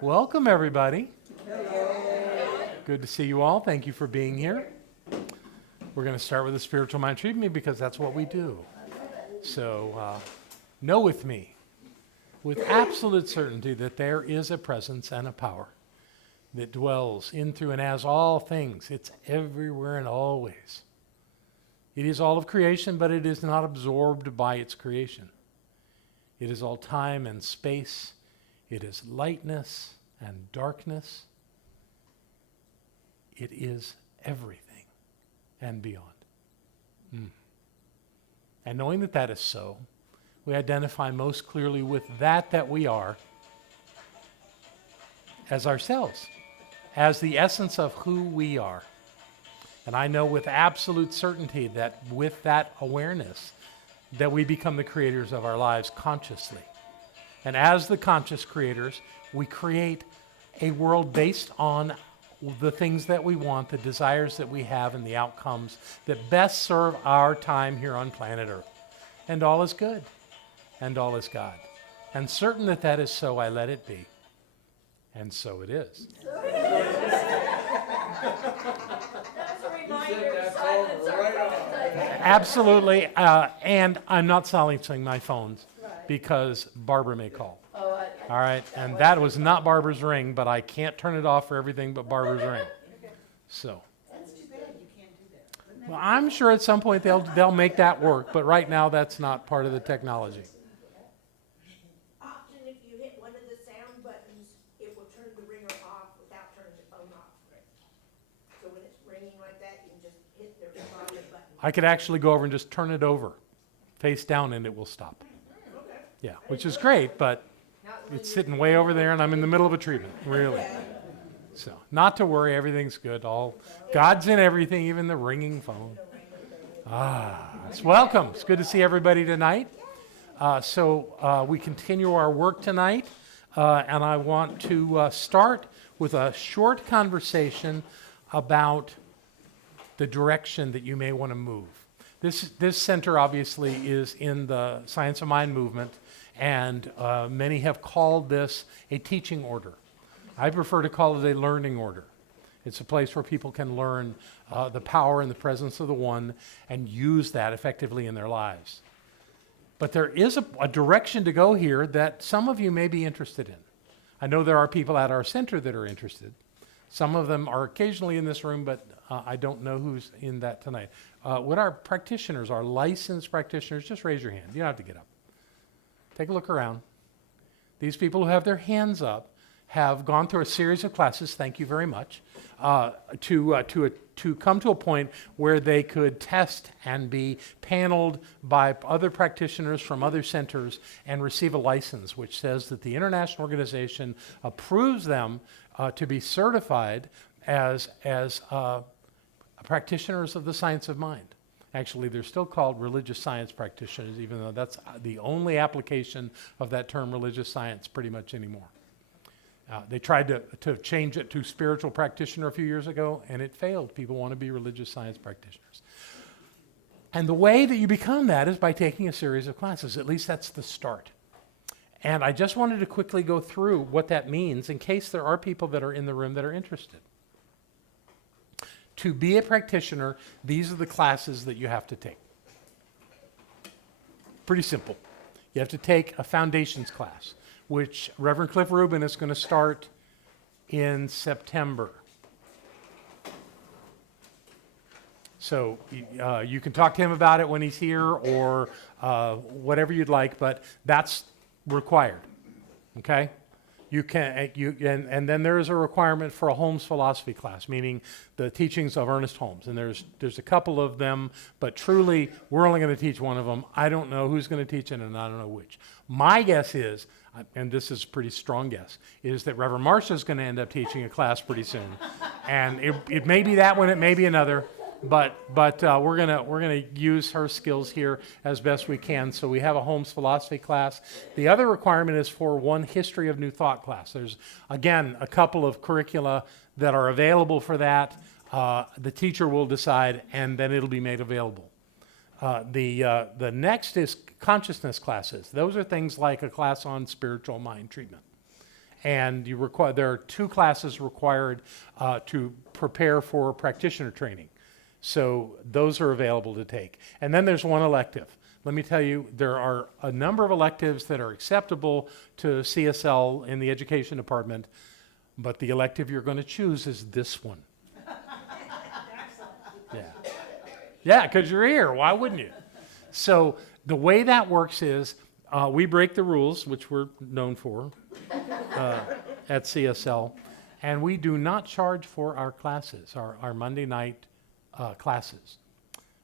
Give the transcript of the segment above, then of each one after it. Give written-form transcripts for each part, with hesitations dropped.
Welcome, everybody. Good to see you all. Thank you for being here. We're going to start with the spiritual mind treatment because that's what we do. So, know with me, with absolute certainty, that there is a presence and a power that dwells in, through, and as all things. It's everywhere and always. It is all of creation, but it is not absorbed by its creation. It is all time and space. It is lightness and darkness. It is everything and beyond. And knowing that that is so, we identify most clearly with that we are as ourselves, as the essence of who we are. And I know with absolute certainty that with that awareness, that we become the creators of our lives consciously. And as the conscious creators, we create a world based on the things that we want, the desires that we have, and the outcomes that best serve our time here on planet Earth. And all is good, and all is God. And certain that that is so, I let it be. And so it is. Absolutely, and I'm not silencing my phones because Barbara may call. All right, and that was not Barbara's ring, but I can't turn it off for everything but Barbara's ring. So, That's too bad you can't do that. well, I'm sure at some point they'll make that work, but right now that's not part of the technology. Often if you hit one of the sound buttons, it will turn the ringer off without turning the phone off. So when it's ringing like that, you can just hit the volume button. I could actually go over and just turn it over, face down, and it will stop. Yeah, which is great, but it's sitting way over there, and I'm in the middle of a treatment, really. So, not to worry, everything's good. All God's in everything, even the ringing phone. It's welcome. It's good to see everybody tonight. So we continue our work tonight, and I want to start with a short conversation about the direction that you may want to move. This center obviously is in the Science of Mind movement, and many have called this a teaching order. I prefer to call it a learning order. It's a place where people can learn the power and the presence of the One and use that effectively in their lives. But there is a direction to go here that some of you may be interested in. I know there are people at our center that are interested. Some of them are occasionally in this room, but I don't know who's in that tonight. What our practitioners, our licensed practitioners, just raise your hand. You don't have to get up. Take a look around. These people who have their hands up have gone through a series of classes, thank you very much, to come to a point where they could test and be paneled by other practitioners from other centers and receive a license, which says that the international organization approves them to be certified as practitioners of the science of mind. Actually, they're still called religious science practitioners, even though that's the only application of that term religious science pretty much anymore. They tried to change it to spiritual practitioner a few years ago, and it failed. People want to be religious science practitioners. And the way that you become that is by taking a series of classes. At least that's the start. And I just wanted to quickly go through what that means in case there are people that are in the room that are interested. To be a practitioner, these are the classes that you have to take. Pretty simple. You have to take a foundations class, which Reverend Cliff Rubin is going to start in September. So you can talk to him about it when he's here or whatever you'd like, but that's required, okay? You can, and then there is a requirement for a Holmes philosophy class, meaning the teachings of Ernest Holmes. And there's a couple of them, but truly, we're only going to teach one of them. I don't know who's going to teach it, and I don't know which. My guess is, and this is a pretty strong guess, is that Reverend Marcia is going to end up teaching a class pretty soon. And it may be that one, it may be another. But we're gonna use her skills here as best we can. So we have a Holmes philosophy class. The other requirement is for one history of new thought class. There's again a couple of curricula that are available for that. The teacher will decide, and then it'll be made available. The next is consciousness classes. Those are things like a class on spiritual mind treatment. And there are 2 classes required to prepare for practitioner training. So those are available to take. And then there's 1 elective. Let me tell you, there are a number of electives that are acceptable to CSL in the education department, but the elective you're going to choose is this one. Yeah. Yeah, because you're here. Why wouldn't you? So the way that works is we break the rules, which we're known for at CSL, and we do not charge for our classes, our Monday night classes.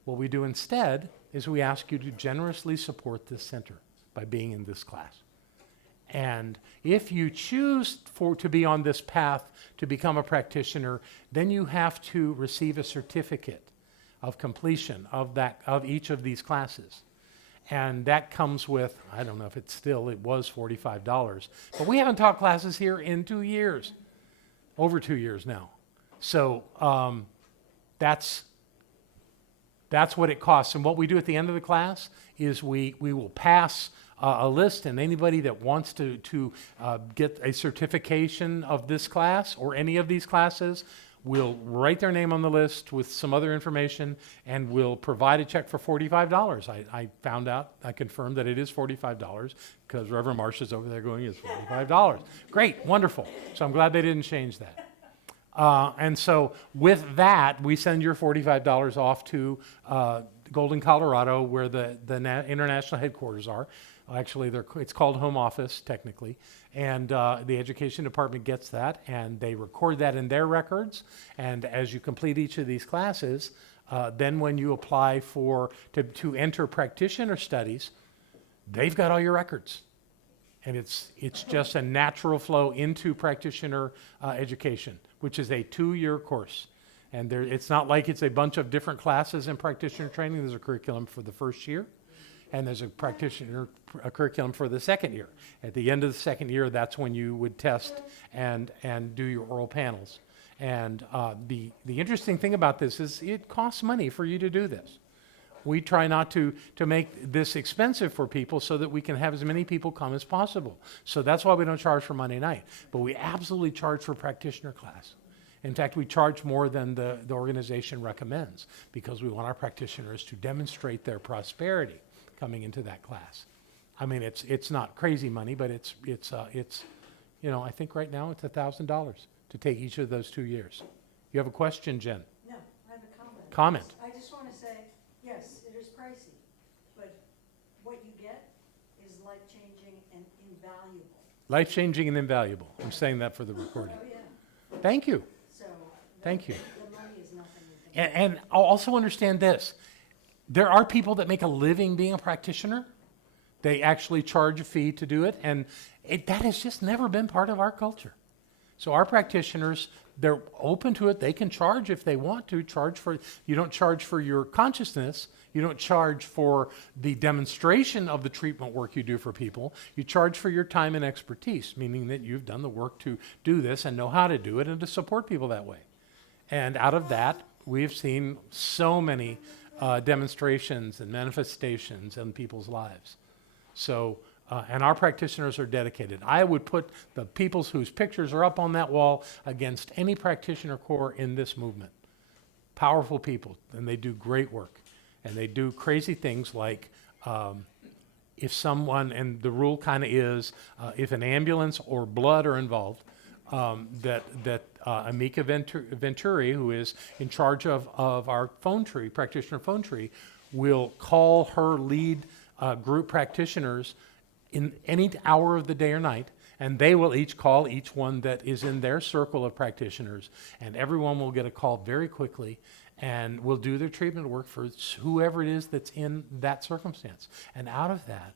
What we do instead is we ask you to generously support this center by being in this class. And if you choose to be on this path to become a practitioner, then you have to receive a certificate of completion of each of these classes. And that comes with, I don't know if it was $45, but we haven't taught classes here in 2 years, over 2 years now. So that's what it costs. And what we do at the end of the class is we will pass a list, and anybody that wants to get a certification of this class or any of these classes will write their name on the list with some other information, and we'll provide a check for $45. I confirmed that it is $45 because Reverend Marsh is over there going, it's $45. Great, wonderful. So I'm glad they didn't change that. And so with that, we send your $45 off to Golden, Colorado, where the international headquarters are. Actually, it's called home office, technically. And the education department gets that, and they record that in their records. And as you complete each of these classes, then when you apply to enter practitioner studies, they've got all your records. And it's just a natural flow into practitioner education, which is a 2-year course. And it's not like it's a bunch of different classes in practitioner training. There's a curriculum for the first year, and there's a curriculum for the second year. At the end of the second year, that's when you would test and do your oral panels. And the interesting thing about this is it costs money for you to do this. We try not to make this expensive for people so that we can have as many people come as possible. So that's why we don't charge for Monday night. But we absolutely charge for practitioner class. In fact, we charge more than the organization recommends because we want our practitioners to demonstrate their prosperity coming into that class. I mean, it's not crazy money, but it's I think right now it's $1,000 to take each of those 2 years. You have a question, Jen? No, I have a comment. Comment. I just want to say, yes, it is pricey, but what you get is life-changing and invaluable. Life-changing and invaluable. I'm saying that for the recording. Oh, yeah. Thank you. So. Thank you. The money is nothing. You can And I'll also understand this. There are people that make a living being a practitioner. They actually charge a fee to do it, and that has just never been part of our culture. So our practitioners, they're open to it. They can charge if they want to. You don't charge for your consciousness. You don't charge for the demonstration of the treatment work you do for people. You charge for your time and expertise, meaning that you've done the work to do this and know how to do it and to support people that way. And out of that, we've seen so many demonstrations and manifestations in people's lives. So, and our practitioners are dedicated. I would put the people whose pictures are up on that wall against any practitioner corps in this movement. Powerful people, and they do great work. And they do crazy things like if someone, and the rule kind of is, if an ambulance or blood are involved, that Amika Venturi, who is in charge of our phone tree, practitioner phone tree, will call her lead group practitioners in any hour of the day or night, and they will each call each one that is in their circle of practitioners, and everyone will get a call very quickly, and will do their treatment work for whoever it is that's in that circumstance. And out of that,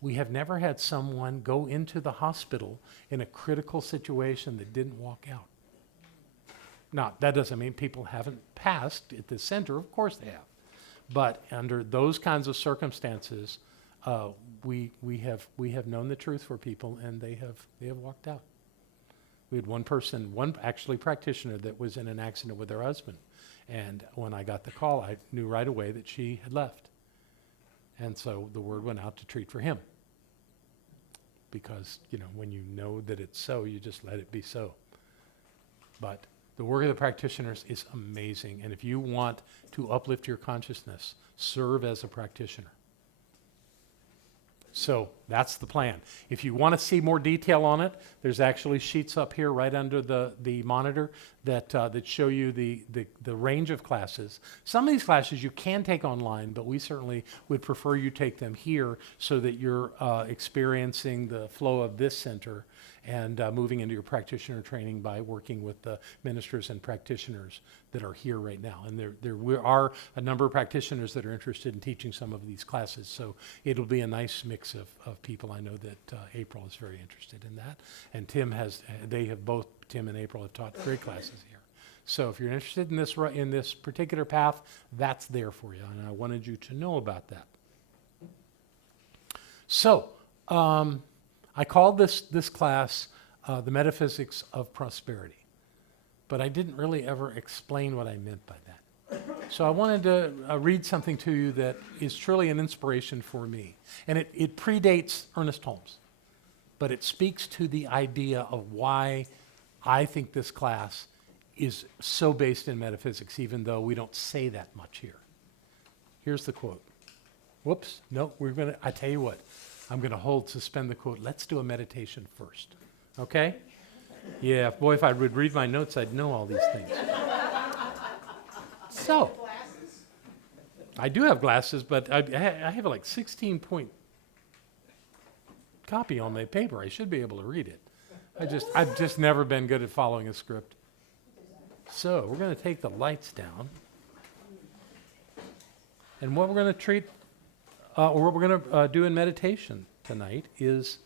we have never had someone go into the hospital in a critical situation that didn't walk out. Now, that doesn't mean people haven't passed at the center. Of course they have. But under those kinds of circumstances, we have known the truth for people, and they have walked out. We had one actually practitioner that was in an accident with her husband. And when I got the call, I knew right away that she had left. And so the word went out to treat for him. because, when you know that it's so, you just let it be so. But the work of the practitioners is amazing. And if you want to uplift your consciousness, serve as a practitioner. So that's the plan. If you want to see more detail on it, there's actually sheets up here right under the monitor that show you the range of classes. Some of these classes you can take online, but we certainly would prefer you take them here so that you're experiencing the flow of this center and moving into your practitioner training by working with the ministers and practitioners that are here right now. And there are a number of practitioners that are interested in teaching some of these classes, so it'll be a nice mix of people. I know that April is very interested in that, and Tim and April have taught great classes here. So if you're interested in this particular path, that's there for you, and I wanted you to know about that. So, I called this class the Metaphysics of Prosperity, but I didn't really ever explain what I meant by that. So I wanted to read something to you that is truly an inspiration for me. And it predates Ernest Holmes, but it speaks to the idea of why I think this class is so based in metaphysics, even though we don't say that much here. Here's the quote. Whoops, no, I tell you what. I'm going to suspend the quote. Let's do a meditation first. Okay? Yeah, boy, if I would read my notes, I'd know all these things. So, I do have glasses, but I have like 16-point copy on my paper. I should be able to read it. I've just never been good at following a script. So, we're going to take the lights down. And what we're going to treat or what we're going to do in meditation tonight is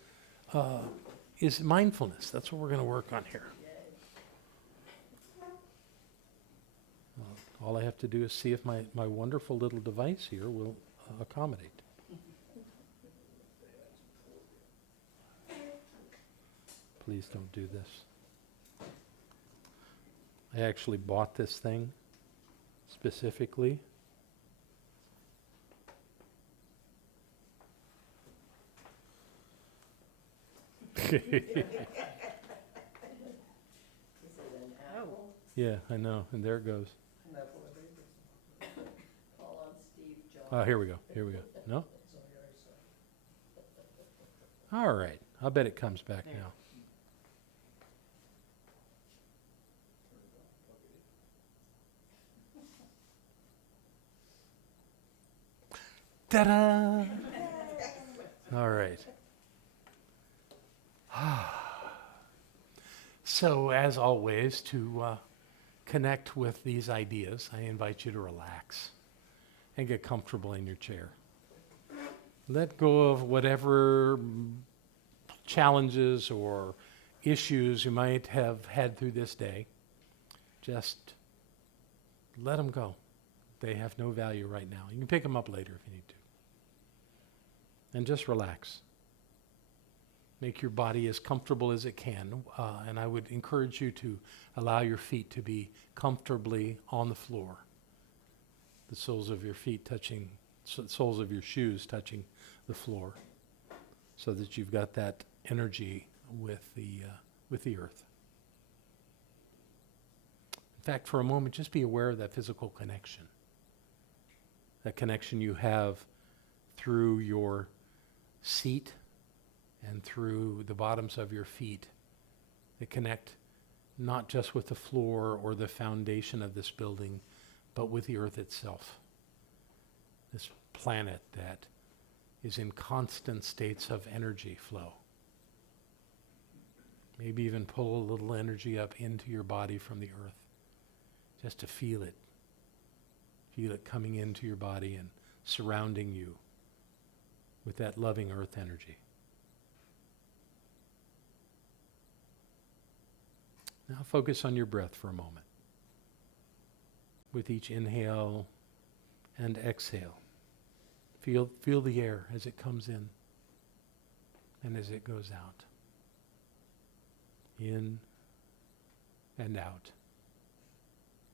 mindfulness. That's what we're going to work on here. All I have to do is see if my wonderful little device here will accommodate. Please don't do this. I actually bought this thing specifically. Yeah, I know, and there it goes. Here we go. No? All right. I'll bet it comes back now. Ta-da! All right. So, as always, to connect with these ideas, I invite you to relax and get comfortable in your chair. Let go of whatever challenges or issues you might have had through this day. Just let them go. They have no value right now. You can pick them up later if you need to. And just relax. Make your body as comfortable as it can. And I would encourage you to allow your feet to be comfortably on the floor. The soles of your feet touching, soles of your shoes touching the floor, so that you've got that energy with the earth. In fact, for a moment, just be aware of that physical connection. That connection you have through your seat and through the bottoms of your feet that connect not just with the floor or the foundation of this building, but with the earth itself. This planet that is in constant states of energy flow. Maybe even pull a little energy up into your body from the earth, just to feel it. Feel it coming into your body and surrounding you with that loving earth energy. Now focus on your breath for a moment. With each inhale and exhale, feel the air as it comes in and as it goes out. In and out.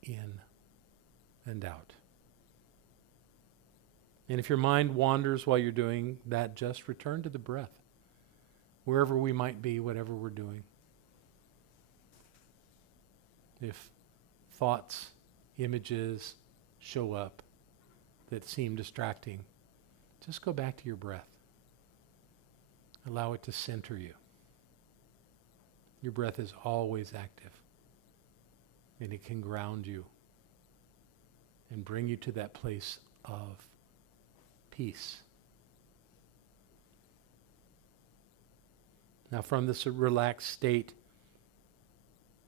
In and out. And if your mind wanders while you're doing that, just return to the breath. wherever we might be, whatever we're doing. If thoughts, images show up that seem distracting, just go back to your breath. Allow it to center you. Your breath is always active, and it can ground you and bring you to that place of peace. Now, from this relaxed state,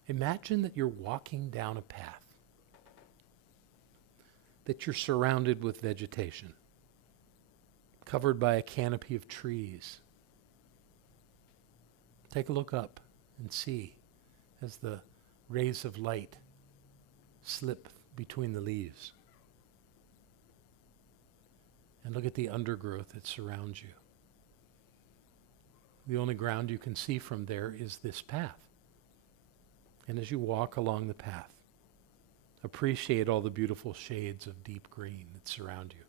imagine that you're walking down a path, that you're surrounded with vegetation, covered by a canopy of trees. Take a look up and see as the rays of light slip between the leaves. And look at the undergrowth that surrounds you. The only ground you can see from there is this path. And as you walk along the path, appreciate all the beautiful shades of deep green that surround you.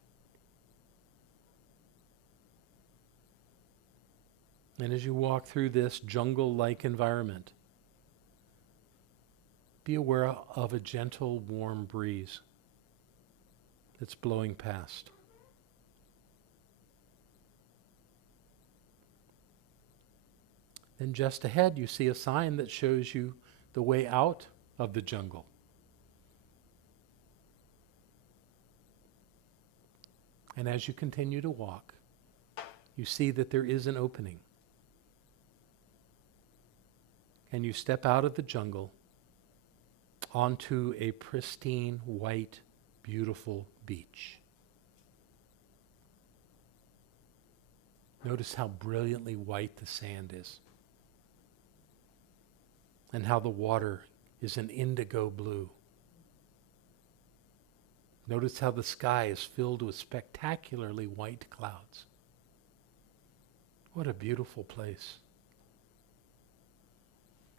And as you walk through this jungle-like environment, be aware of a gentle, warm breeze that's blowing past. Then just ahead, you see a sign that shows you the way out of the jungle. And as you continue to walk, you see that there is an opening. And you step out of the jungle onto a pristine, white, beautiful beach. Notice how brilliantly white the sand is, and how the water is an indigo blue. Notice how the sky is filled with spectacularly white clouds. What a beautiful place.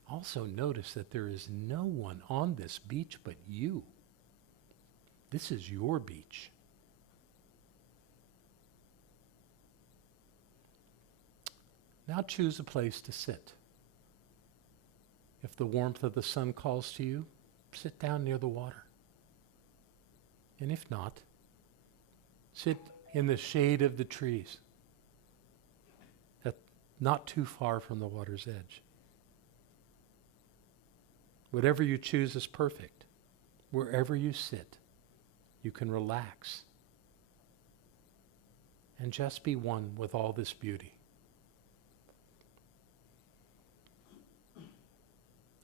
Also notice that there is no one on this beach but you. This is your beach. Now choose a place to sit. If the warmth of the sun calls to you, sit down near the water. And if not, sit in the shade of the trees, not too far from the water's edge. Whatever you choose is perfect. Wherever you sit, you can relax and just be one with all this beauty.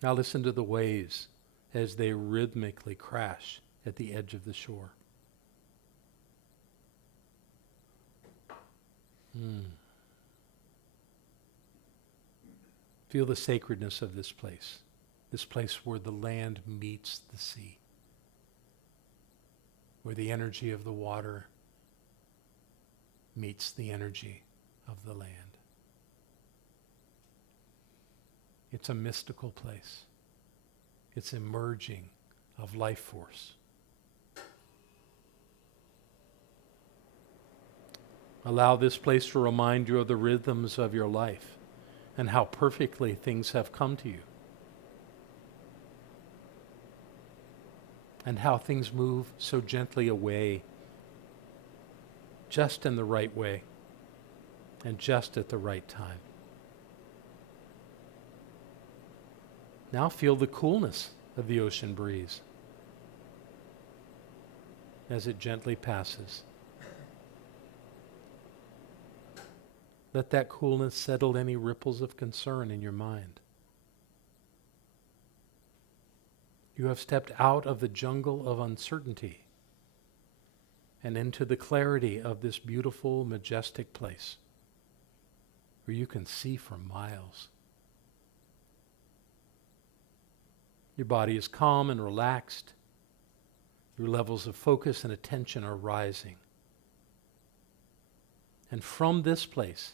Now listen to the waves as they rhythmically crash at the edge of the shore. Feel the sacredness of this place where the land meets the sea, where the energy of the water meets the energy of the land. It's a mystical place. It's emerging of life force. Allow this place to remind you of the rhythms of your life and how perfectly things have come to you, and how things move so gently away, just in the right way and just at the right time. Now feel the coolness of the ocean breeze as it gently passes. Let that coolness settle any ripples of concern in your mind. You have stepped out of the jungle of uncertainty and into the clarity of this beautiful, majestic place where you can see for miles. Your body is calm and relaxed. Your levels of focus and attention are rising. And from this place,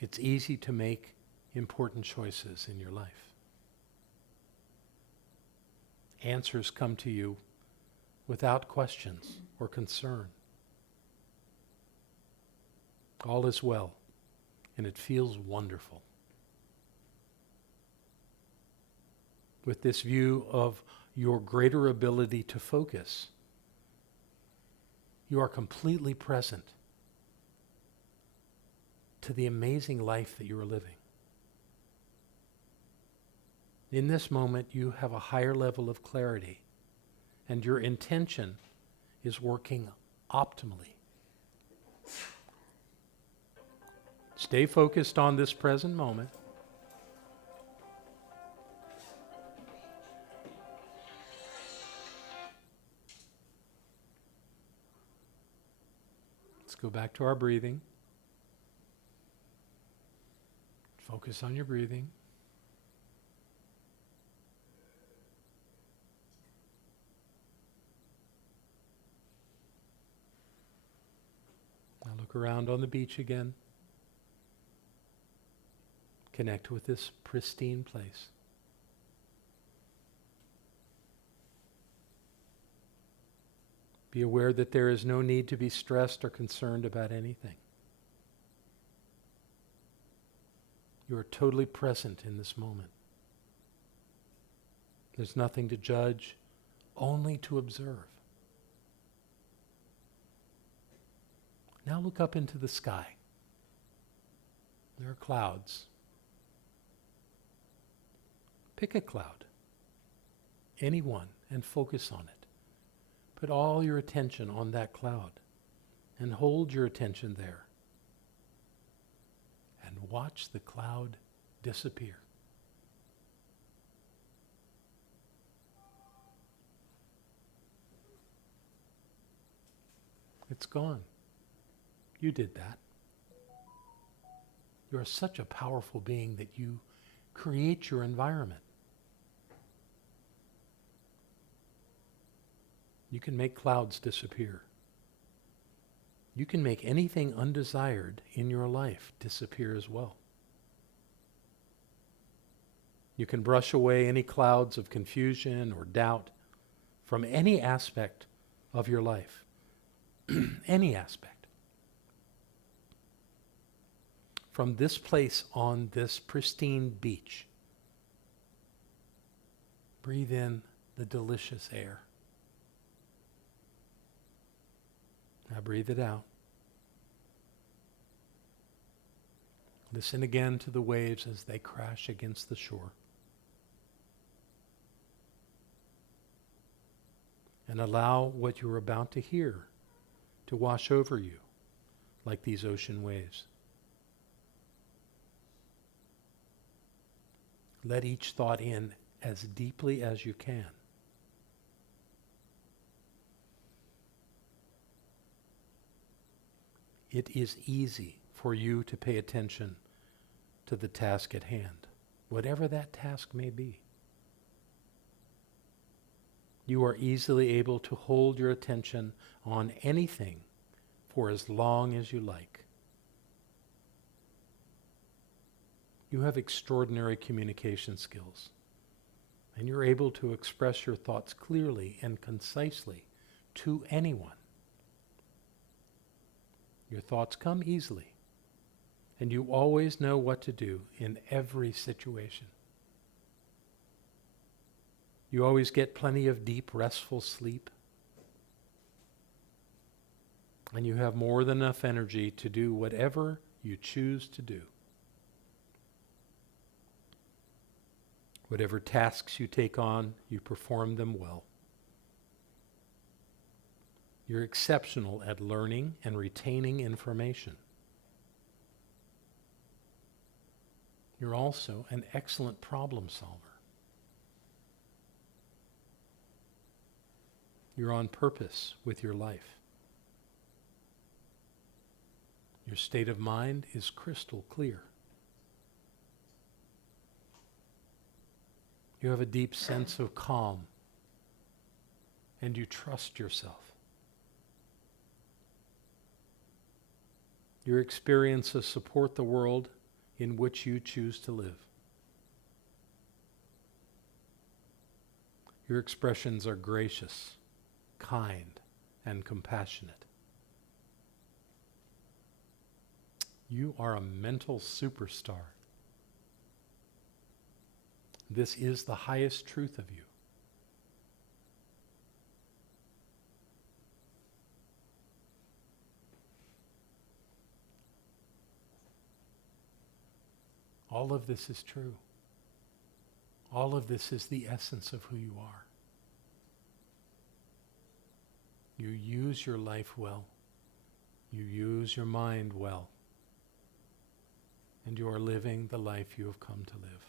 it's easy to make important choices in your life. Answers come to you without questions or concern. All is well, and it feels wonderful. With this view of your greater ability to focus, you are completely present to the amazing life that you are living. In this moment, you have a higher level of clarity, and your intention is working optimally. Stay focused on this present moment. Let's go back to our breathing. Focus on your breathing. Now look around on the beach again. Connect with this pristine place. Be aware that there is no need to be stressed or concerned about anything. You are totally present in this moment. There's nothing to judge, only to observe. Now look up into the sky. There are clouds. Pick a cloud, any one, and focus on it. Put all your attention on that cloud and hold your attention there. And watch the cloud disappear. It's gone. You did that. You are such a powerful being that you create your environment. You can make clouds disappear. You can make anything undesired in your life disappear as well. You can brush away any clouds of confusion or doubt from any aspect of your life. Any aspect. From this place on this pristine beach, breathe in the delicious air. Now breathe it out. Listen again to the waves as they crash against the shore. And allow what you are about to hear to wash over you like these ocean waves. Let each thought in as deeply as you can. It is easy for you to pay attention to the task at hand, whatever that task may be. You are easily able to hold your attention on anything for as long as you like. You have extraordinary communication skills, and you're able to express your thoughts clearly and concisely to anyone. Your thoughts come easily, and you always know what to do in every situation. You always get plenty of deep, restful sleep, and you have more than enough energy to do whatever you choose to do. Whatever tasks you take on, you perform them well. You're exceptional at learning and retaining information. You're also an excellent problem solver. You're on purpose with your life. Your state of mind is crystal clear. You have a deep sense of calm, and you trust yourself. Your experiences support the world in which you choose to live. Your expressions are gracious, kind, and compassionate. You are a mental superstar. This is the highest truth of you. All of this is true. All of this is the essence of who you are. You use your life well. You use your mind well. And you are living the life you have come to live.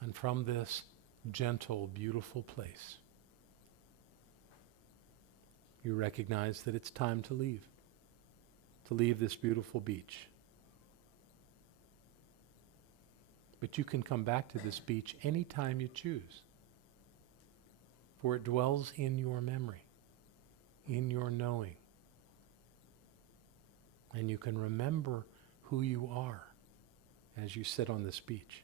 And from this gentle, beautiful place, you recognize that it's time to leave this beautiful beach. But you can come back to this beach anytime you choose, for it dwells in your memory, in your knowing. And you can remember who you are as you sit on this beach.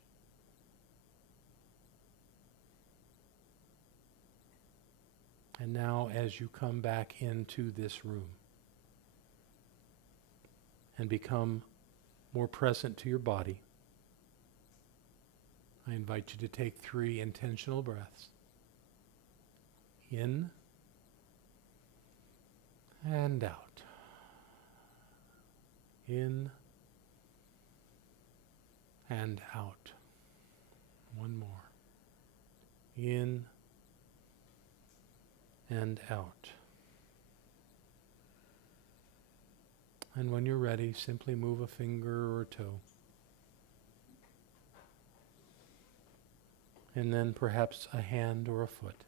And now as you come back into this room and become more present to your body, I invite you to take 3 intentional breaths. In and out. In and out. One more. In and out. And when you're ready, simply move a finger or a toe. And then perhaps a hand or a foot.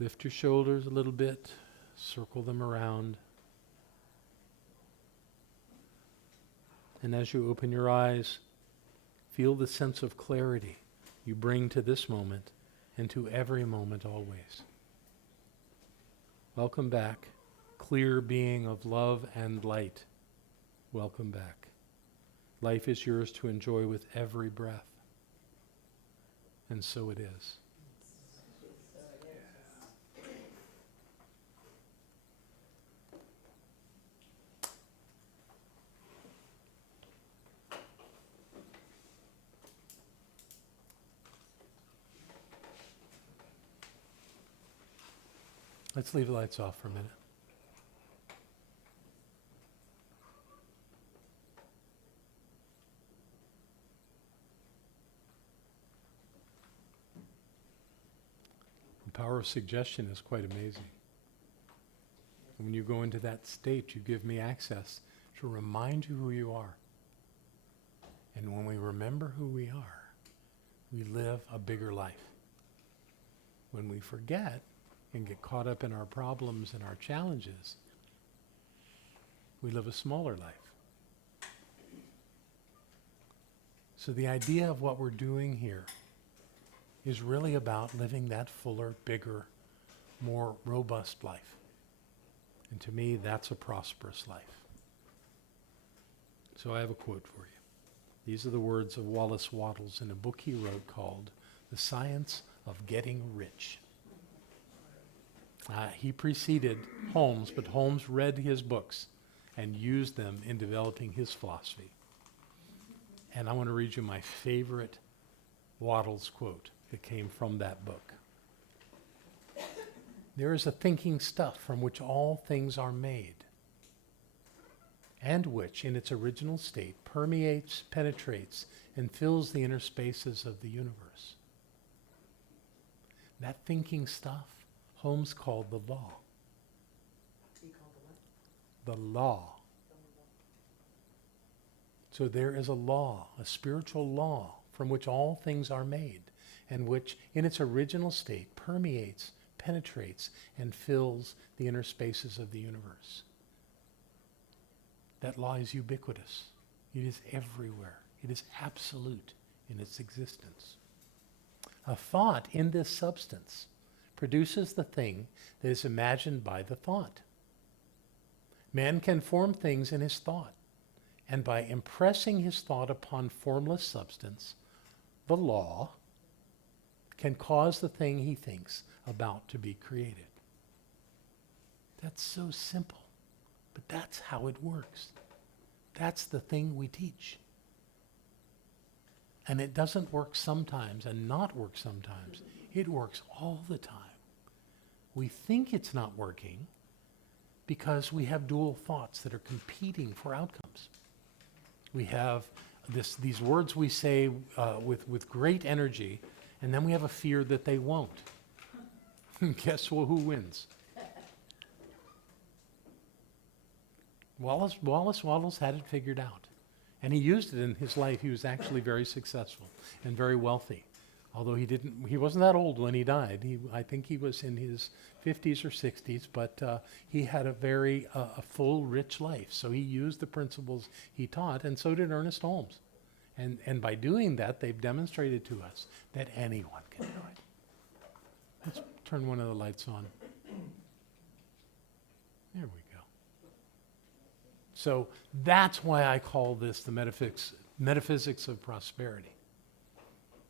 Lift your shoulders a little bit, circle them around. And as you open your eyes, feel the sense of clarity you bring to this moment and to every moment always. Welcome back, clear being of love and light. Welcome back. Life is yours to enjoy with every breath. And so it is. Let's leave the lights off for a minute. The power of suggestion is quite amazing. When you go into that state, you give me access to remind you who you are. And when we remember who we are, we live a bigger life. When we forget and get caught up in our problems and our challenges, we live a smaller life. So the idea of what we're doing here is really about living that fuller, bigger, more robust life. And to me, that's a prosperous life. So I have a quote for you. These are the words of Wallace Wattles in a book he wrote called The Science of Getting Rich. He preceded Holmes, but Holmes read his books and used them in developing his philosophy. And I want to read you my favorite Wattles quote that came from that book. There is a thinking stuff from which all things are made, and which, in its original state, permeates, penetrates, and fills the inner spaces of the universe. That thinking stuff, Holmes called the law. The law. So there is a law, a spiritual law, from which all things are made, and which, in its original state, permeates, penetrates, and fills the inner spaces of the universe. That law is ubiquitous. It is everywhere. It is absolute in its existence. A thought in this substance produces the thing that is imagined by the thought. Man can form things in his thought, and by impressing his thought upon formless substance, the law, can cause the thing he thinks about to be created. That's so simple, but that's how it works. That's the thing we teach. And it doesn't work sometimes and not work sometimes. It works all the time. We think it's not working because we have dual thoughts that are competing for outcomes. We have these words we say with great energy, and then we have a fear that they won't. Guess who wins? Wallace had it figured out. And he used it in his life. He was actually very successful and very wealthy. Although he wasn't that old when he died. I think he was in his 50s or 60s, but he had a very a full, rich life. So he used the principles he taught, and so did Ernest Holmes. And by doing that, they've demonstrated to us that anyone can do it. Let's turn one of the lights on. There we go. So that's why I call this the metaphysics of prosperity.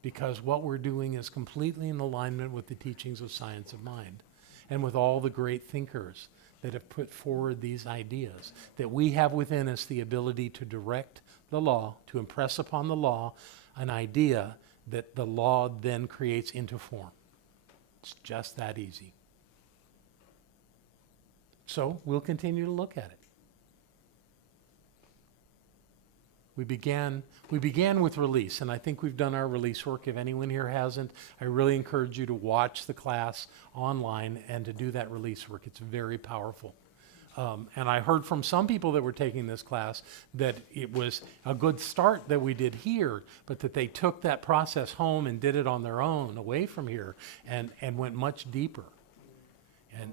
Because what we're doing is completely in alignment with the teachings of science of mind and with all the great thinkers that have put forward these ideas, that we have within us the ability to direct the law, to impress upon the law an idea that the law then creates into form. It's just that easy. So we'll continue to look at it. We began with release, and I think we've done our release work. If anyone here hasn't, I really encourage you to watch the class online and to do that release work. It's very powerful. And I heard from some people that were taking this class that it was a good start that we did here, but that they took that process home and did it on their own, away from here, and went much deeper. And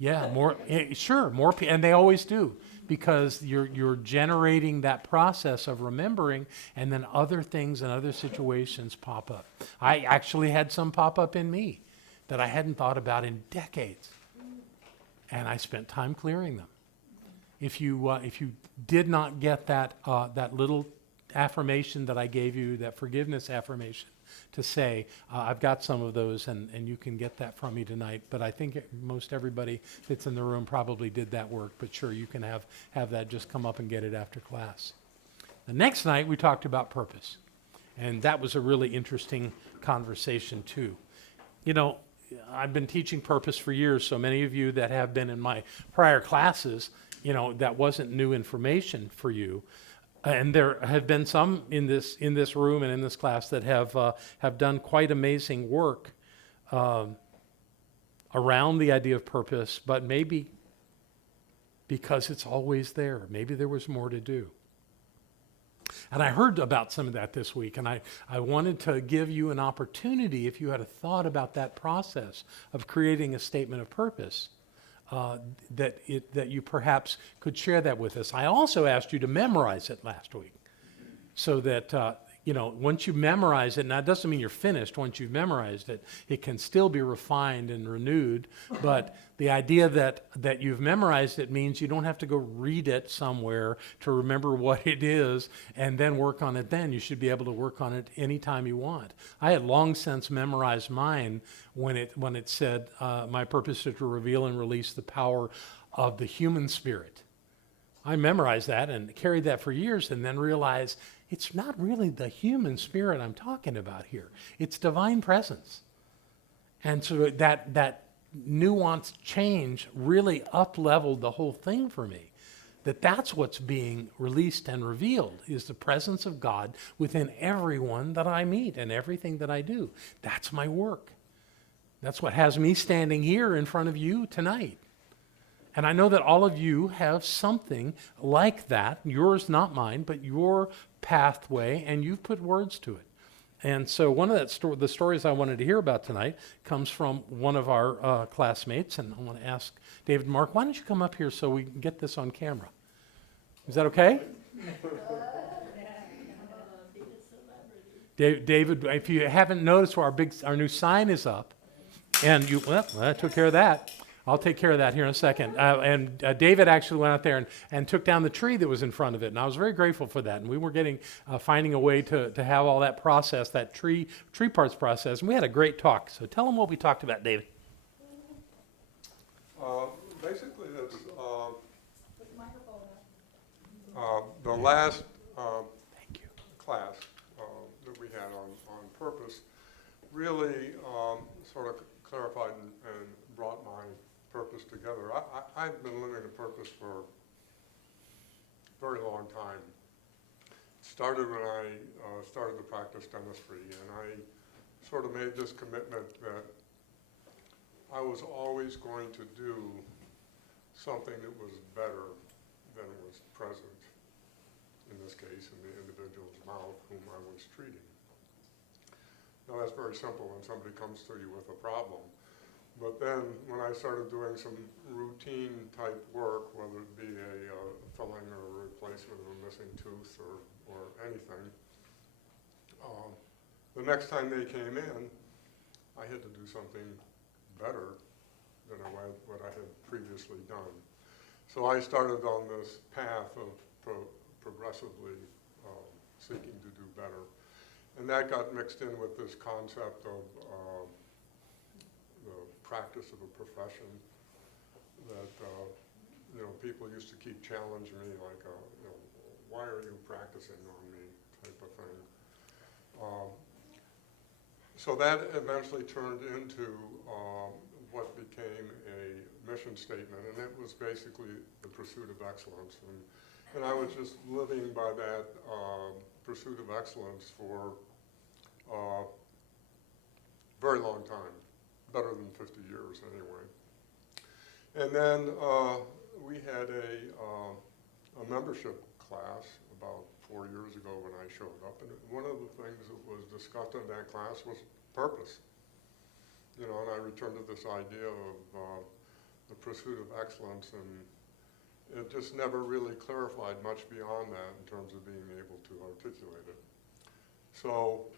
yeah, more, and they always do. Because you're generating that process of remembering, and then other things and other situations pop up. I actually had some pop up in me that I hadn't thought about in decades, and I spent time clearing them. If you did not get that little affirmation that I gave you, that forgiveness affirmation, to say, I've got some of those, and you can get that from me tonight. But I think most everybody that's in the room probably did that work. But sure, you can have that just come up and get it after class. The next night, we talked about purpose. And that was a really interesting conversation, too. You know, I've been teaching purpose for years, so many of you that have been in my prior classes, you know, that wasn't new information for you. And there have been some in this room and in this class that have done quite amazing work around the idea of purpose, but maybe because it's always there. Maybe there was more to do. And I heard about some of that this week, and I wanted to give you an opportunity, if you had a thought about that process of creating a statement of purpose, that you perhaps could share that with us. I also asked you to memorize it last week, so that once you memorize it, now it doesn't mean you're finished. Once you've memorized it, it can still be refined and renewed. But the idea that you've memorized it means you don't have to go read it somewhere to remember what it is and then work on it then. You should be able to work on it anytime you want. I had long since memorized mine when it said, my purpose is to reveal and release the power of the human spirit. I memorized that and carried that for years, and then realized it's not really the human spirit I'm talking about here. It's divine presence. And so that nuanced change really up-leveled the whole thing for me. That's what's being released and revealed, is the presence of God within everyone that I meet and everything that I do. That's my work. That's what has me standing here in front of you tonight. And I know that all of you have something like that, yours, not mine, but your pathway, and you've put words to it. And so one of the stories I wanted to hear about tonight comes from one of our classmates, and I want to ask David and Mark, why don't you come up here so we can get this on camera? Is that okay? David, if you haven't noticed, our new sign is up, and I took care of that. I'll take care of that here in a second. And David actually went out there and took down the tree that was in front of it, and I was very grateful for that. And we were finding a way to have all that process, that tree parts process, and we had a great talk. So tell them what we talked about, David. Basically, it's the last Thank you. class that we had on purpose really sort of clarified and brought my purpose together. I've been living a purpose for a very long time. It started when I started to practice dentistry, and I sort of made this commitment that I was always going to do something that was better than was present, in this case, in the individual's mouth whom I was treating. Now that's very simple when somebody comes to you with a problem. But then when I started doing some routine type work, whether it be a filling or a replacement of a missing tooth or anything, the next time they came in, I had to do something better than what I had previously done. So I started on this path of progressively seeking to do better. And that got mixed in with this concept of the practice of a profession that, people used to keep challenging me like, why are you practicing on me type of thing. So that eventually turned into what became a mission statement, and it was basically the pursuit of excellence. And I was just living by that pursuit of excellence for a very long time, better than 50 years anyway. And then we had a membership class about 4 years ago when I showed up, and one of the things that was discussed in that class was purpose. And I returned to this idea of the pursuit of excellence, and it just never really clarified much beyond that in terms of being able to articulate it. So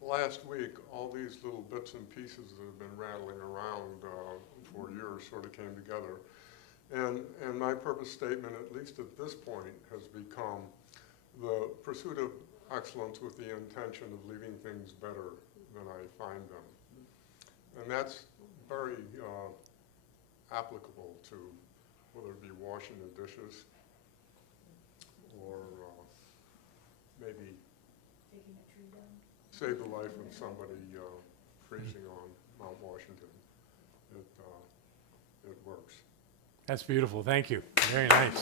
last week, all these little bits and pieces that have been rattling around for years sort of came together. And my purpose statement, at least at this point, has become the pursuit of excellence with the intention of leaving things better than I find them. And that's very applicable to whether it be washing the dishes or maybe Taking a tree down. save the life of somebody freezing on Mount Washington. It works. That's beautiful. Thank you. Very nice.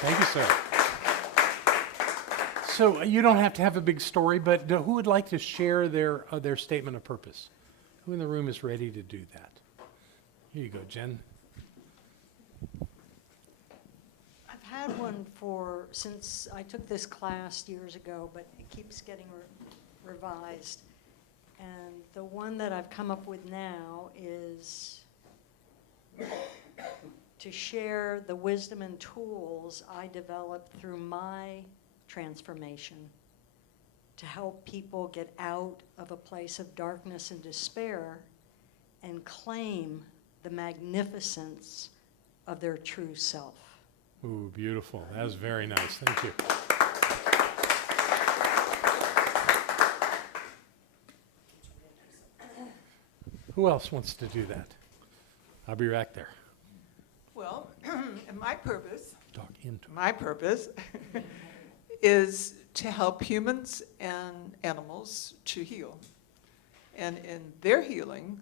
Thank you, sir. So you don't have to have a big story, but who would like to share their statement of purpose? Who in the room is ready to do that? Here you go, Jen. I've had one since I took this class years ago, but it keeps getting revised. And the one that I've come up with now is to share the wisdom and tools I developed through my transformation to help people get out of a place of darkness and despair and claim the magnificence of their true self. Ooh, beautiful. That was very nice. Thank you. Who else wants to do that? I'll be right there. Well, and my purpose Talk into it. is to help humans and animals to heal. And in their healing,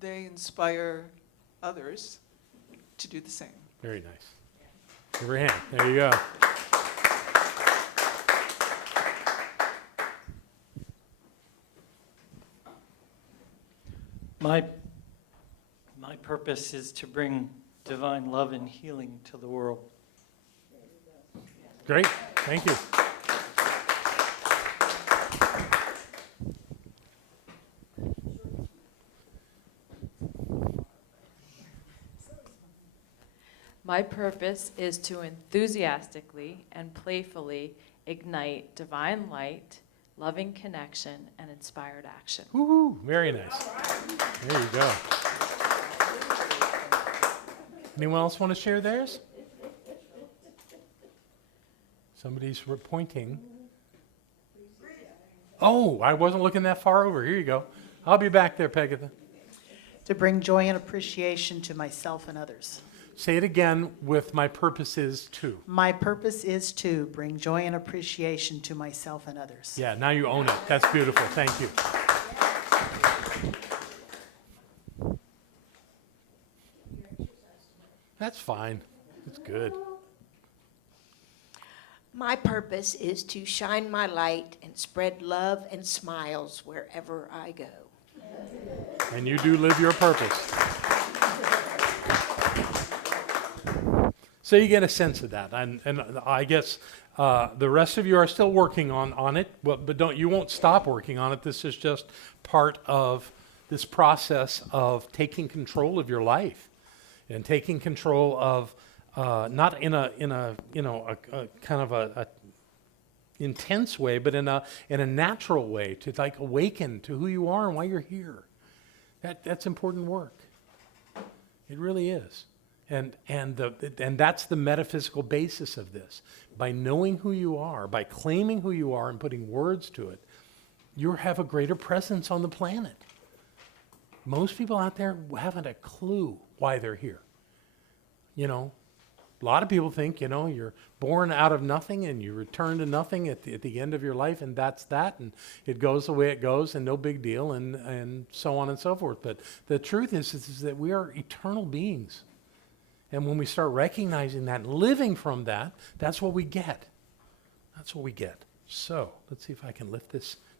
they inspire others to do the same. Very nice. Give her a hand. There you go. My purpose is to bring divine love and healing to the world. Great. Thank you. My purpose is to enthusiastically and playfully ignite divine light, loving connection, and inspired action. Woohoo! Very nice. There you go. Anyone else want to share theirs? Somebody's pointing. Oh, I wasn't looking that far over. Here you go. I'll be back there, Pegatha. To bring joy and appreciation to myself and others. Say it again with my purpose is to. My purpose is to bring joy and appreciation to myself and others. Yeah, now you own it. That's beautiful. Thank you. That's fine. It's good. My purpose is to shine my light and spread love and smiles wherever I go. And you do live your purpose. So you get a sense of that. And I guess the rest of you are still working on it, but you won't stop working on it. This is just part of this process of taking control of your life and taking control of not in a kind of a intense way, but in a natural way, to like awaken to who you are and why you're here. That's important work. It really is. And that's the metaphysical basis of this. By knowing who you are, by claiming who you are and putting words to it, you have a greater presence on the planet. Most people out there haven't a clue why they're here. You know, a lot of people think, you're born out of nothing and you return to nothing at the end of your life, and that's that, and it goes the way it goes, and no big deal, and so on and so forth. But the truth is that we are eternal beings. And when we start recognizing that and living from that, that's what we get. That's what we get. So let's see if I can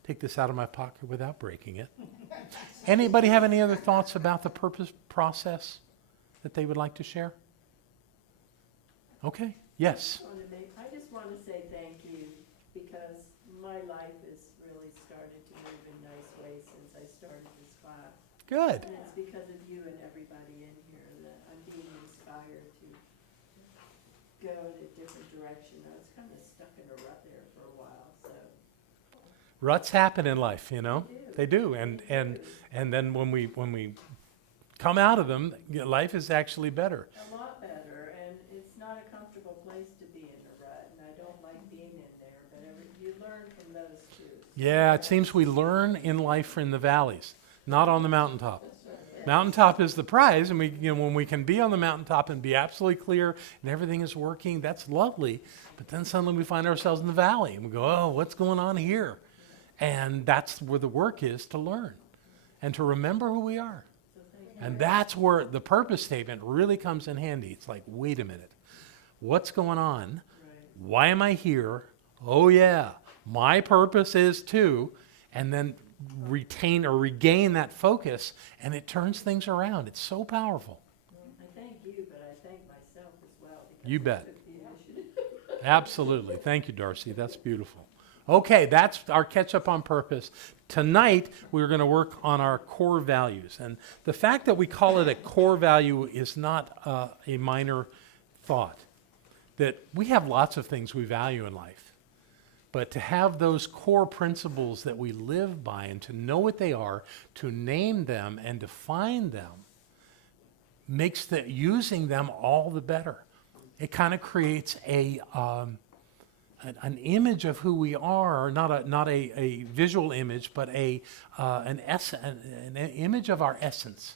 take this out of my pocket without breaking it. Anybody have any other thoughts about the purpose process that they would like to share? Okay, yes. I just want to say thank you, because my life has really started to move in nice ways since I started this class. Good. And it's because of you and everybody in here that I'm being inspired to go in a different direction. I was kind of stuck in a rut there for a while, so. Ruts happen in life, They do. And then when we come out of them, life is actually better. A lot better, and it's not a comfortable place to be in a rut, and I don't like being in there, but you learn from those too. Yeah, it seems we learn in life in the valleys, not on the mountaintop. Mountaintop is the prize, and when we can be on the mountaintop and be absolutely clear and everything is working, that's lovely. But then suddenly we find ourselves in the valley and we go, oh, what's going on here? And that's where the work is, to learn and to remember who we are. And that's where the purpose statement really comes in handy. It's like, wait a minute, what's going on? Why am I here? Oh yeah, my purpose is to, and then retain or regain that focus, and it turns things around. It's so powerful. I thank you, but I thank myself as well. Because You I bet. took the initiative. Absolutely. Thank you, Darcy. That's beautiful. Okay, that's our catch up on purpose. Tonight, we're going to work on our core values. And the fact that we call it a core value is not a minor thought. That we have lots of things we value in life. But to have those core principles that we live by and to know what they are, to name them and define them, makes using them all the better. It kind of creates an image of who we are, not a visual image, but an image of our essence,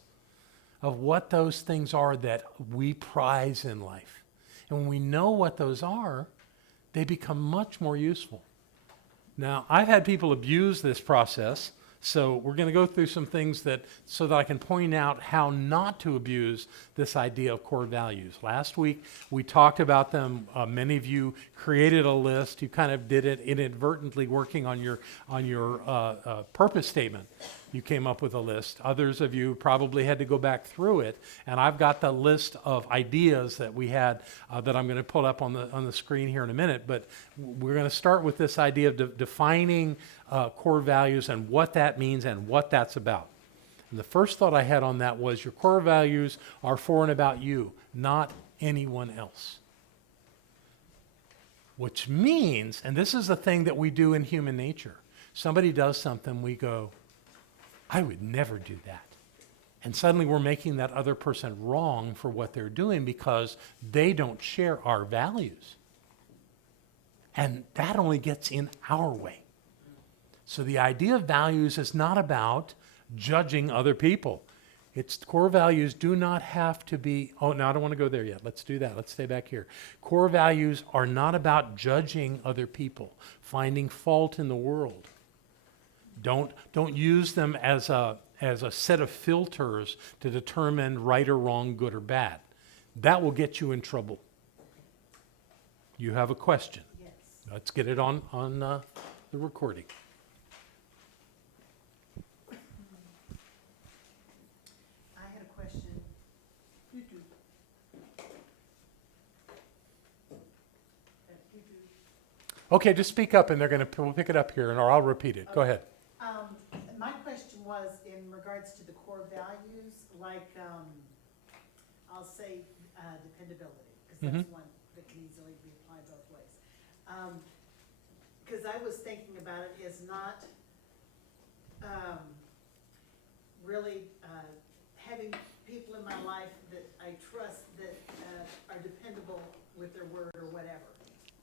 of what those things are that we prize in life. And when we know what those are, they become much more useful. Now, I've had people abuse this process, so we're going to go through some things so that I can point out how not to abuse this idea of core values. Last week, we talked about them. Many of you created a list. You kind of did it inadvertently working on your purpose statement. You came up with a list. Others of you probably had to go back through it, and I've got the list of ideas that we had that I'm going to pull up on the screen here in a minute. But we're going to start with this idea of defining core values and what that means and what that's about. And the first thought I had on that was your core values are for and about you, not anyone else. Which means, and this is the thing that we do in human nature, somebody does something, we go, I would never do that. And suddenly we're making that other person wrong for what they're doing because they don't share our values. And that only gets in our way. So the idea of values is not about judging other people. Its core values do not have to be, oh, no, I don't want to go there yet. Let's do that. Let's stay back here. Core values are not about judging other people, finding fault in the world. Don't use them as a set of filters to determine right or wrong, good or bad. That will get you in trouble. You have a question. Yes. Let's get it on the recording. I had a question. Okay, just speak up and we'll pick it up here or I'll repeat it. Go ahead. My question was in regards to the core values, like, I'll say dependability, because that's one that can easily be applied both ways. Because I was thinking about it as not really having people in my life that I trust that are dependable with their word or whatever.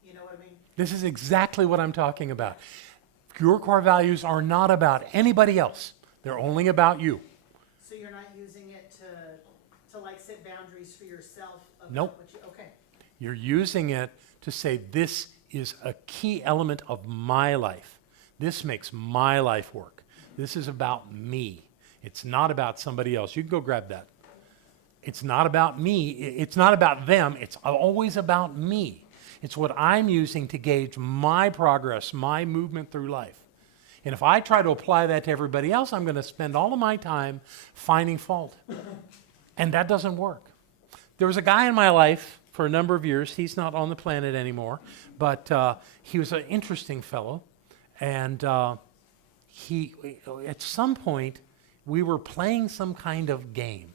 You know what I mean? This is exactly what I'm talking about. Your core values are not about anybody else. They're only about you. So you're not using it to like set boundaries for yourself? Of Nope. what you, okay. You're using it to say, this is a key element of my life. This makes my life work. This is about me. It's not about somebody else. You can go grab that. It's not about me. It's not about them. It's always about me. It's what I'm using to gauge my progress, my movement through life. And if I try to apply that to everybody else, I'm going to spend all of my time finding fault. And that doesn't work. There was a guy in my life for a number of years. He's not on the planet anymore, but he was an interesting fellow. And he, at some point, we were playing some kind of game.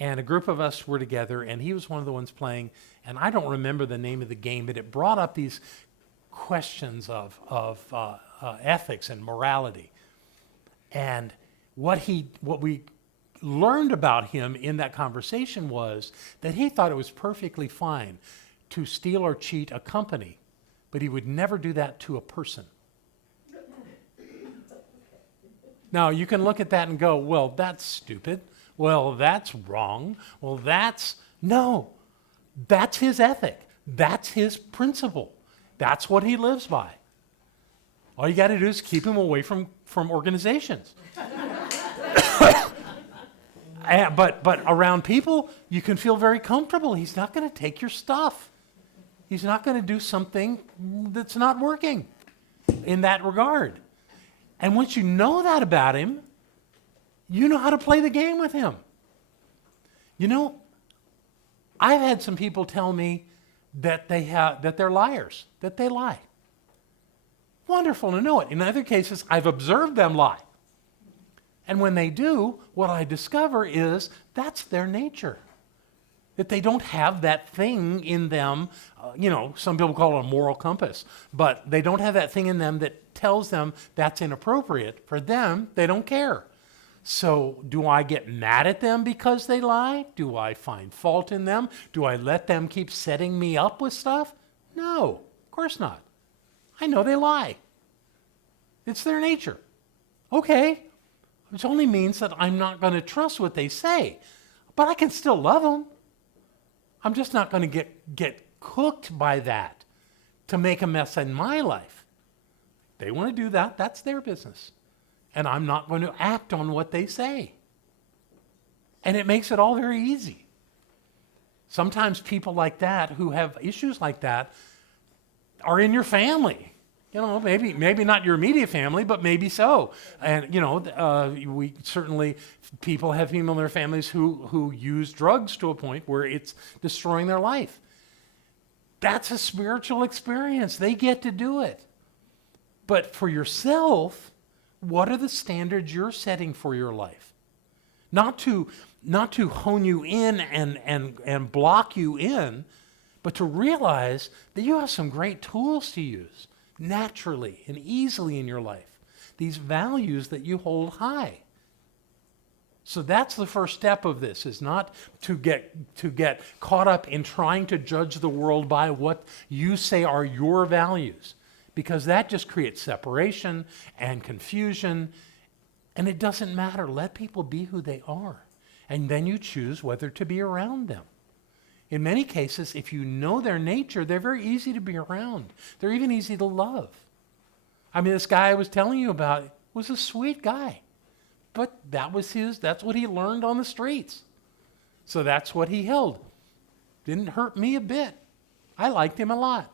And a group of us were together, and he was one of the ones playing. And I don't remember the name of the game, but it brought up these questions of ethics and morality. And what we learned about him in that conversation was that he thought it was perfectly fine to steal or cheat a company, but he would never do that to a person. Now, you can look at that and go, well, that's stupid. Well, that's wrong. Well, no, that's his ethic. That's his principle. That's what he lives by. All you got to do is keep him away from organizations. But around people, you can feel very comfortable. He's not going to take your stuff. He's not going to do something that's not working in that regard. And once you know that about him, you know how to play the game with him. You know, I've had some people tell me that they're liars, that they lie. Wonderful to know it. In other cases, I've observed them lie. And when they do, what I discover is that's their nature. That they don't have that thing in them, some people call it a moral compass, but they don't have that thing in them that tells them that's inappropriate. For them, they don't care. So do I get mad at them because they lie? Do I find fault in them? Do I let them keep setting me up with stuff? No, of course not. I know they lie. It's their nature. Okay, which only means that I'm not going to trust what they say, but I can still love them. I'm just not going to get cooked by that to make a mess in my life. They want to do that, that's their business. And I'm not going to act on what they say. And it makes it all very easy. Sometimes people like that who have issues like that are in your family. Maybe not your immediate family, but maybe so. And, we certainly, people have people in their families who use drugs to a point where it's destroying their life. That's a spiritual experience. They get to do it. But for yourself, what are the standards you're setting for your life? Not to hone you in and block you in, but to realize that you have some great tools to use naturally and easily in your life. These values that you hold high. So that's the first step of this, is not to get caught up in trying to judge the world by what you say are your values, because that just creates separation and confusion, and it doesn't matter. Let people be who they are, and then you choose whether to be around them. In many cases, if you know their nature, they're very easy to be around. They're even easy to love. I mean, this guy I was telling you about was a sweet guy. But that's what he learned on the streets. So that's what he held. Didn't hurt me a bit. I liked him a lot.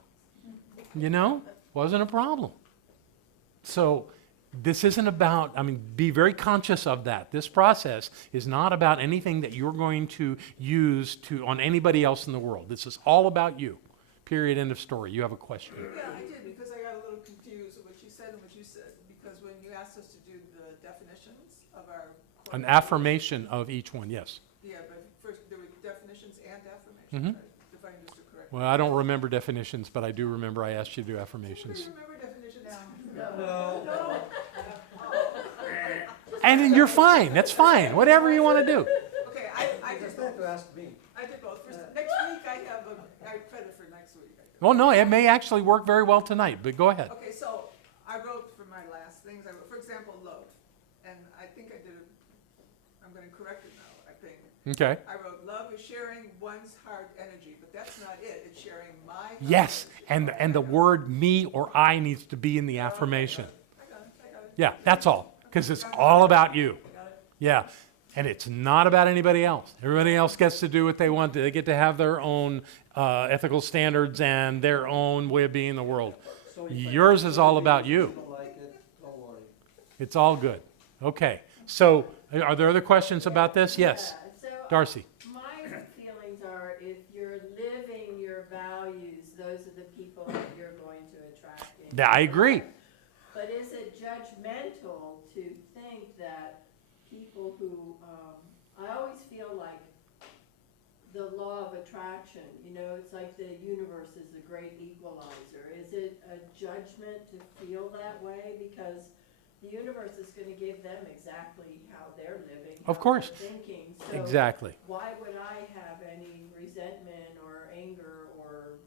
Wasn't a problem. So this isn't about, be very conscious of that. This process is not about anything that you're going to use on anybody else in the world. This is all about you. Period, end of story. You have a question. Yeah, I did, because I got a little confused with what you said and what you said, because when you asked us to do the definitions of our core An values- affirmation of each one, yes. Yeah, but first, there were definitions and affirmations, Mhm. right? If I understood correctly. Well, I don't remember definitions, but I do remember I asked you to do affirmations. Do you remember definitions? No. And then you're fine. That's fine. Whatever you want to do. Okay, I did both. to ask me. I did both. Next week, I have credit for next week. Well, no, it may actually work very well tonight, but go ahead. Okay, so I wrote for my last things, for example, love. And I think I did it, I'm gonna correct it now, I think. Okay. I wrote, love is sharing one's heart energy, but that's not it, it's sharing my heart Yes, energy. and the word me or I needs to be in the affirmation. I got it. Yeah, that's all, because it's all about you. Yeah, and it's not about anybody else. Everybody else gets to do what they want. They get to have their own ethical standards and their own way of being in the world. So Yours is all about you. don't like it, don't worry. It's all good. Okay, so are there other questions about this? Yes, Yeah, so Darcy. my feelings are, if you're living your values, those are the people that you're going to attract. into I your agree. life. But is it judgmental to think that people who, I always feel like the law of attraction, it's like the universe is a great equalizer. Is it a judgment to feel that way? Because the universe is going to give them exactly how they're living. Of how course. they're thinking. So Exactly. why would I have any resentment or anger or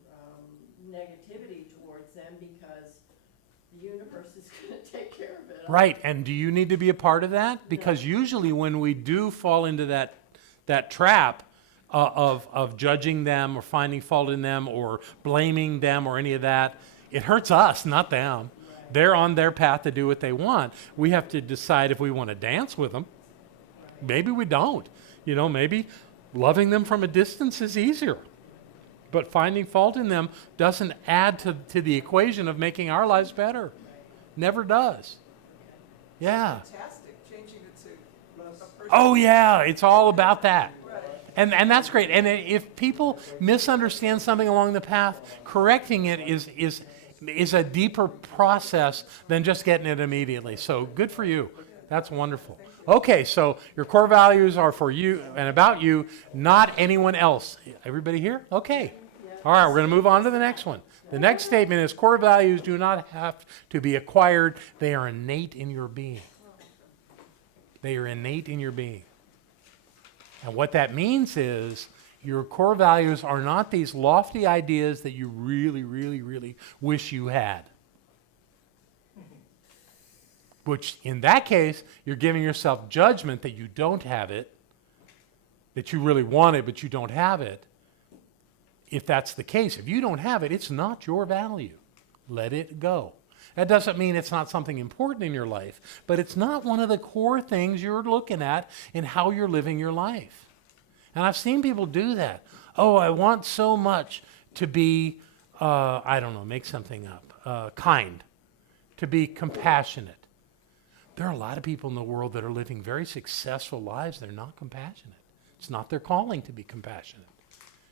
negativity towards them? Because the universe is going to take care of it. Right, and do you need to be a part of that? Because usually when we do fall into that trap of judging them or finding fault in them or blaming them or any of that, it hurts us, not them. They're on their path to do what they want. We have to decide if we want to dance with them. Maybe we don't. Maybe loving them from a distance is easier. But finding fault in them doesn't add to the equation of making our lives better. Never does. Yeah. Fantastic, changing it to a person. Oh, yeah, it's all about that. Right. And that's great. And if people misunderstand something along the path, correcting it is a deeper process than just getting it immediately. So good for you. That's wonderful. Okay, so your core values are for you and about you, not anyone else. Everybody here? Okay. All right, we're going to move on to the next one. The next statement is core values do not have to be acquired. They are innate in your being. They are innate in your being. And what that means is your core values are not these lofty ideas that you really, really, really wish you had. Which, in that case, you're giving yourself judgment that you don't have it, that you really want it, but you don't have it. If that's the case, if you don't have it, it's not your value. Let it go. That doesn't mean it's not something important in your life, but it's not one of the core things you're looking at in how you're living your life. And I've seen people do that. Oh, I want so much to be, make something up, kind, to be compassionate. There are a lot of people in the world that are living very successful lives. They're not compassionate. It's not their calling to be compassionate.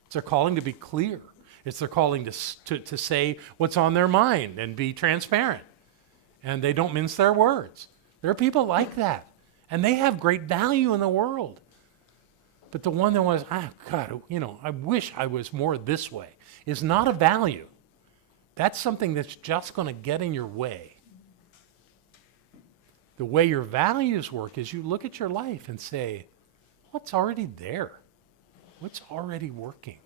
It's their calling to be clear. It's their calling to say what's on their mind and be transparent. And they don't mince their words. There are people like that. And they have great value in the world. But the one that was, God, I wish I was more this way, is not a value. That's something that's just going to get in your way. The way your values work is you look at your life and say, what's already there? What's already working?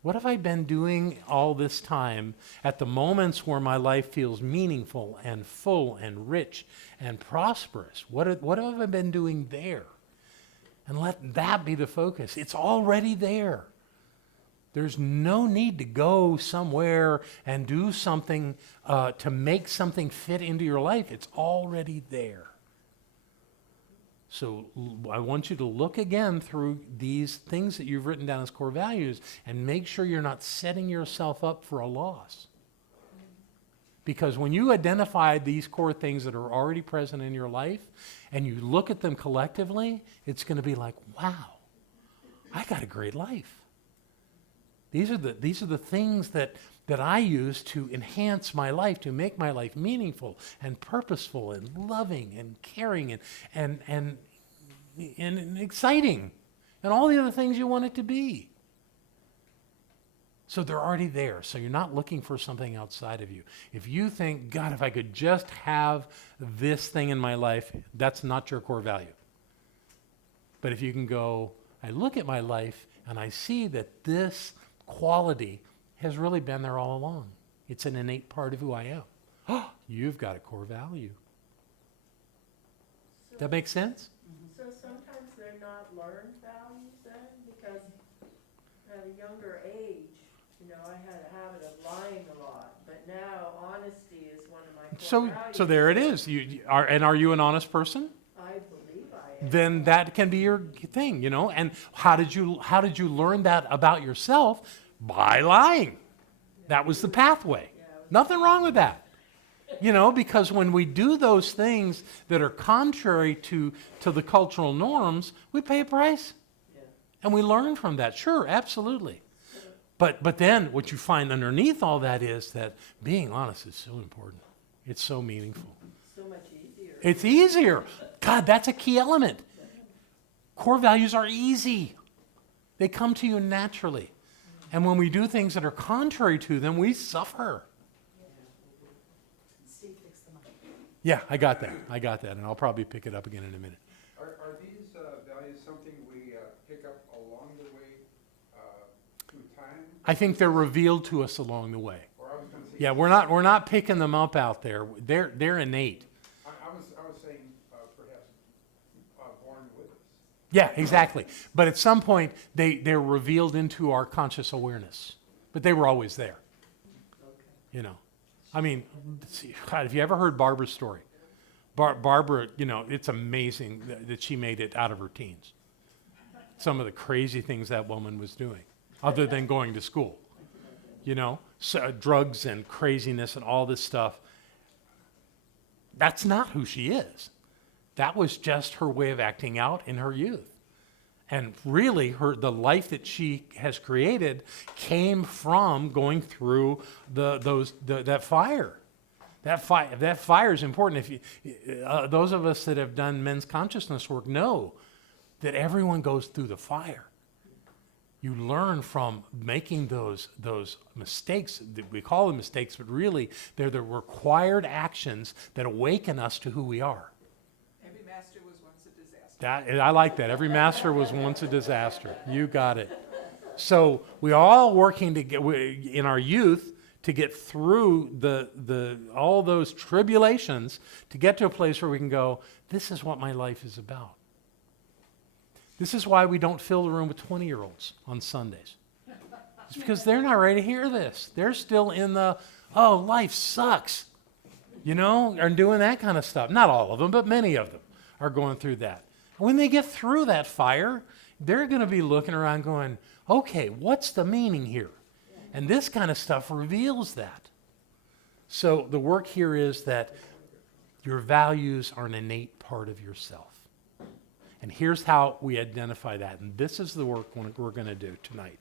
What have I been doing all this time at the moments where my life feels meaningful and full and rich and prosperous? What have I been doing there? And let that be the focus. It's already there. There's no need to go somewhere and do something to make something fit into your life. It's already there. So I want you to look again through these things that you've written down as core values and make sure you're not setting yourself up for a loss. Because when you identify these core things that are already present in your life and you look at them collectively, it's going to be like, wow, I got a great life. These are the things that I use to enhance my life, to make my life meaningful and purposeful and loving and caring and exciting and all the other things you want it to be. So they're already there. So you're not looking for something outside of you. If you think, God, if I could just have this thing in my life, that's not your core value. But if you can go, I look at my life and I see that this quality has really been there all along. It's an innate part of who I am. Oh, you've got a core value. That makes sense? So sometimes they're not learned values then, because at a younger age, I had a habit of lying a lot, but now honesty is one of my core values. So there it is. Are you an honest person? I believe I am. Then that can be your thing, And how did you learn that about yourself? By lying. That was the pathway. Nothing wrong with that. Because when we do those things that are contrary to the cultural norms, we pay a price. And we learn from that. Sure, absolutely. But then what you find underneath all that is that being honest is so important. It's so meaningful. So much easier. It's easier. God, that's a key element. Core values are easy. They come to you naturally. And when we do things that are contrary to them, we suffer. Steve fixed the mic. Yeah, I got that. And I'll probably pick it up again in a minute. Are these values something we pick up along the way through time? I think they're revealed to us along the way. Or I was going to say, Yeah, we're not picking them up out there. They're innate. I was saying perhaps born with us. Yeah, exactly. But at some point, they're revealed into our conscious awareness. But they were always there. I mean, God, have you ever heard Barbara's story? Barbara, it's amazing that she made it out of her teens. Some of the crazy things that woman was doing, other than going to school. So, drugs and craziness and all this stuff. That's not who she is. That was just her way of acting out in her youth. And really, the life that she has created came from going through that fire. That fire is important. Those of us that have done men's consciousness work know that everyone goes through the fire. You learn from making those mistakes. We call them mistakes, but really they're the required actions that awaken us to who we are. Every master was once a disaster. I like that. Every master was once a disaster. You got it. So we're all working in our youth to get through all those tribulations to get to a place where we can go, this is what my life is about. This is why we don't fill the room with 20-year-olds on Sundays. It's because they're not ready to hear this. They're still in life sucks, and doing that kind of stuff. Not all of them, but many of them are going through that. When they get through that fire, they're going to be looking around going, okay, what's the meaning here? And this kind of stuff reveals that. So the work here is that your values are an innate part of yourself. And here's how we identify that. And this is the work we're going to do tonight.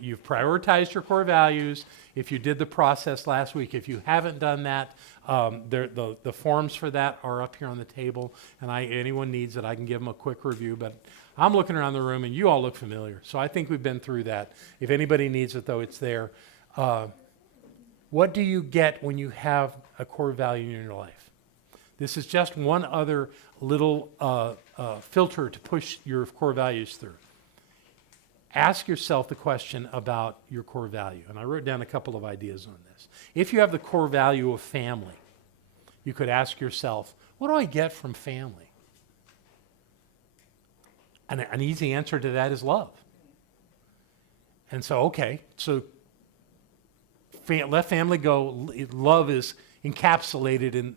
You've prioritized your core values. If you did the process last week, if you haven't done that, the forms for that are up here on the table. And anyone needs it, I can give them a quick review. But I'm looking around the room, and you all look familiar. So I think we've been through that. If anybody needs it, though, it's there. What do you get when you have a core value in your life? This is just one other little filter to push your core values through. Ask yourself the question about your core value. And I wrote down a couple of ideas on this. If you have the core value of family, you could ask yourself, what do I get from family? And an easy answer to that is love. And so, okay, so let family go. Love is encapsulated in,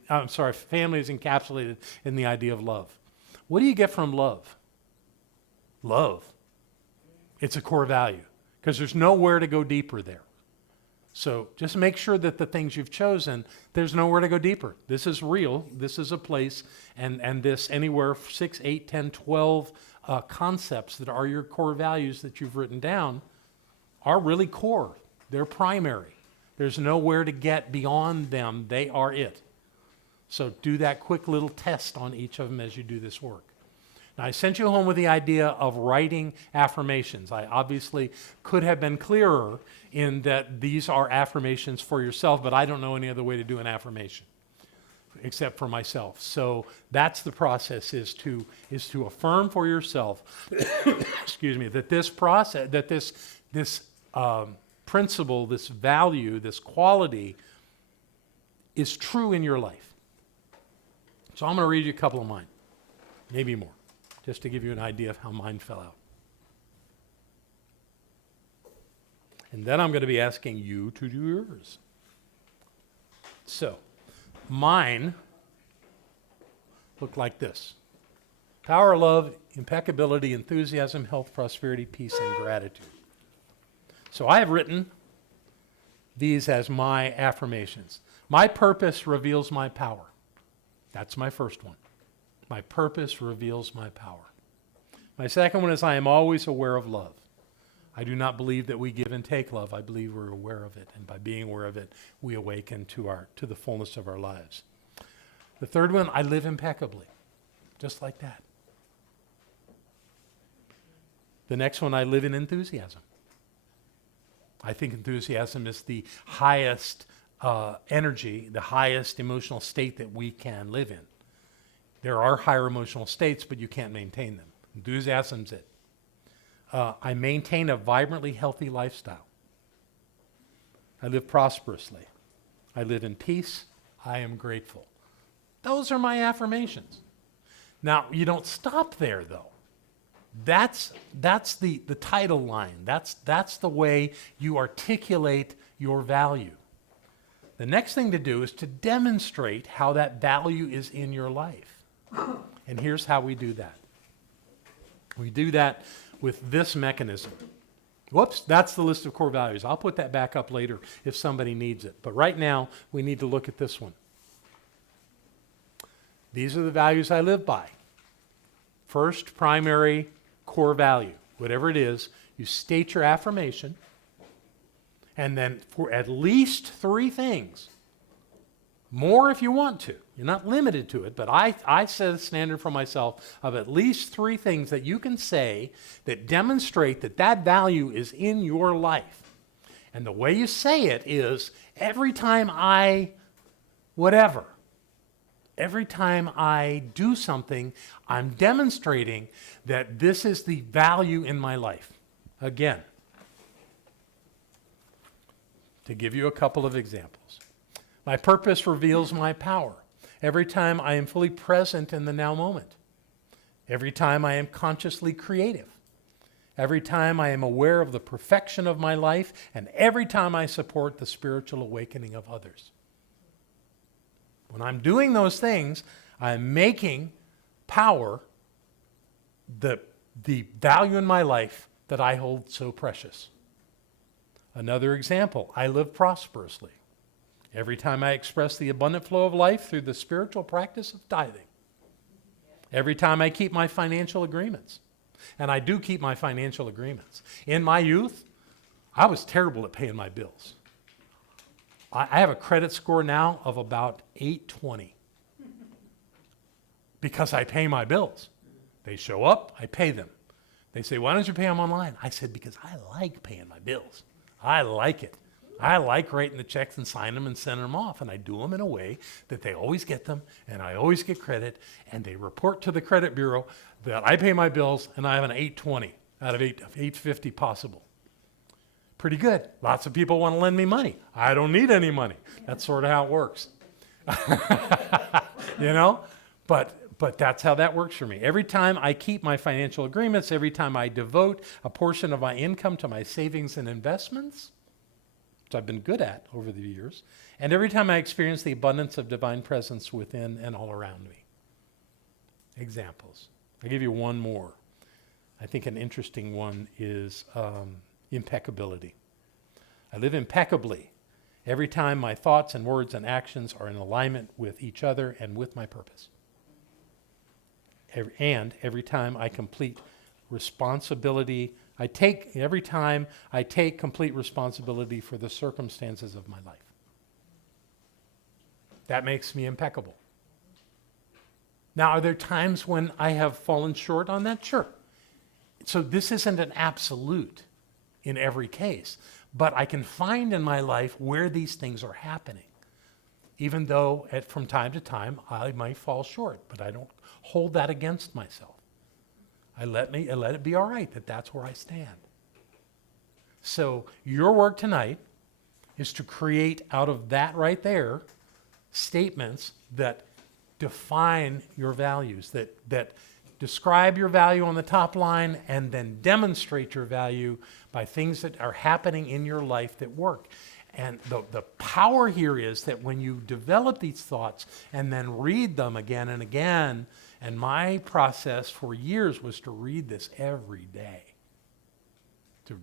family is encapsulated in the idea of love. What do you get from love? Love. It's a core value because there's nowhere to go deeper there. So just make sure that the things you've chosen, there's nowhere to go deeper. This is real. This is a place, and this anywhere 6, 8, 10, 12 concepts that are your core values that you've written down are really core. They're primary. There's nowhere to get beyond them. They are it. So do that quick little test on each of them as you do this work. Now, I sent you home with the idea of writing affirmations. I obviously could have been clearer in that these are affirmations for yourself, but I don't know any other way to do an affirmation except for myself. So that's the process, is to affirm for yourself, excuse me, that this process, that this principle, this value, this quality is true in your life. So I'm going to read you a couple of mine, maybe more, just to give you an idea of how mine fell out. And then I'm going to be asking you to do yours. So, mine look like this. Power, love, impeccability, enthusiasm, health, prosperity, peace, and gratitude. So I have written these as my affirmations. My purpose reveals my power. That's my first one. My purpose reveals my power. My second one is I am always aware of love. I do not believe that we give and take love. I believe we're aware of it, and by being aware of it, we awaken to the fullness of our lives. The third one, I live impeccably, just like that. The next one, I live in enthusiasm. I think enthusiasm is the highest energy, the highest emotional state that we can live in. There are higher emotional states, but you can't maintain them. Enthusiasm's it. I maintain a vibrantly healthy lifestyle. I live prosperously. I live in peace. I am grateful. Those are my affirmations. Now, you don't stop there, though. That's the title line. That's the way you articulate your value. The next thing to do is to demonstrate how that value is in your life. And here's how we do that. We do that with this mechanism. Whoops, that's the list of core values. I'll put that back up later if somebody needs it. But right now, we need to look at this one. These are the values I live by. First, primary core value. Whatever it is, you state your affirmation, and then for at least 3 things, more if you want to. You're not limited to it, but I set a standard for myself of at least 3 things that you can say that demonstrate that that value is in your life. And the way you say it is every time I do something, I'm demonstrating that this is the value in my life. Again, to give you a couple of examples. My purpose reveals my power. Every time I am fully present in the now moment. Every time I am consciously creative. Every time I am aware of the perfection of my life, and every time I support the spiritual awakening of others. When I'm doing those things, I'm making power the value in my life that I hold so precious. Another example, I live prosperously. Every time I express the abundant flow of life through the spiritual practice of tithing. Every time I keep my financial agreements. And I do keep my financial agreements. In my youth, I was terrible at paying my bills. I have a credit score now of about 820 because I pay my bills. They show up, I pay them. They say, why don't you pay them online? I said, because I like paying my bills. I like it. I like writing the checks and signing them and sending them off, and I do them in a way that they always get them, and I always get credit, and they report to the credit bureau that I pay my bills, and I have an 820 out of 850 possible. Pretty good. Lots of people want to lend me money. I don't need any money. That's sort of how it works. You know? But that's how that works for me. Every time I keep my financial agreements, every time I devote a portion of my income to my savings and investments, which I've been good at over the years, and every time I experience the abundance of divine presence within and all around me. Examples. I'll give you one more. I think an interesting one is impeccability. I live impeccably every time my thoughts and words and actions are in alignment with each other and with my purpose. And every time I complete responsibility, every time I take complete responsibility for the circumstances of my life. That makes me impeccable. Now, are there times when I have fallen short on that? Sure. So this isn't an absolute in every case, but I can find in my life where these things are happening. Even though from time to time I might fall short, but I don't hold that against myself. I let it be all right that that's where I stand. So your work tonight is to create out of that right there statements that define your values, that describe your value on the top line and then demonstrate your value by things that are happening in your life that work. And the power here is that when you develop these thoughts and then read them again and again, and my process for years was to read this every day.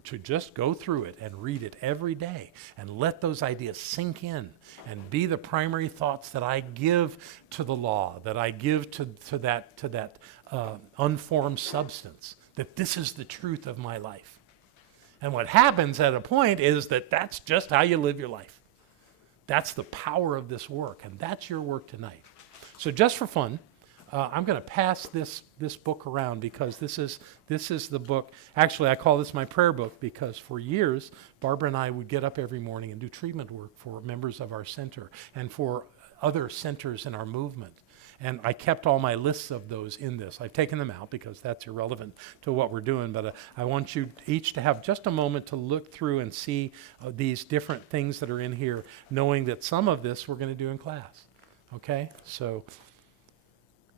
To just go through it and read it every day and let those ideas sink in and be the primary thoughts that I give to the law, that I give to that unformed substance, that this is the truth of my life. And what happens at a point is that's just how you live your life. That's the power of this work, and that's your work tonight. So just for fun, I'm going to pass this book around because this is the book. Actually, I call this my prayer book because for years, Barbara and I would get up every morning and do treatment work for members of our center and for other centers in our movement. And I kept all my lists of those in this. I've taken them out because that's irrelevant to what we're doing, but I want you each to have just a moment to look through and see these different things that are in here, knowing that some of this we're going to do in class. Okay? So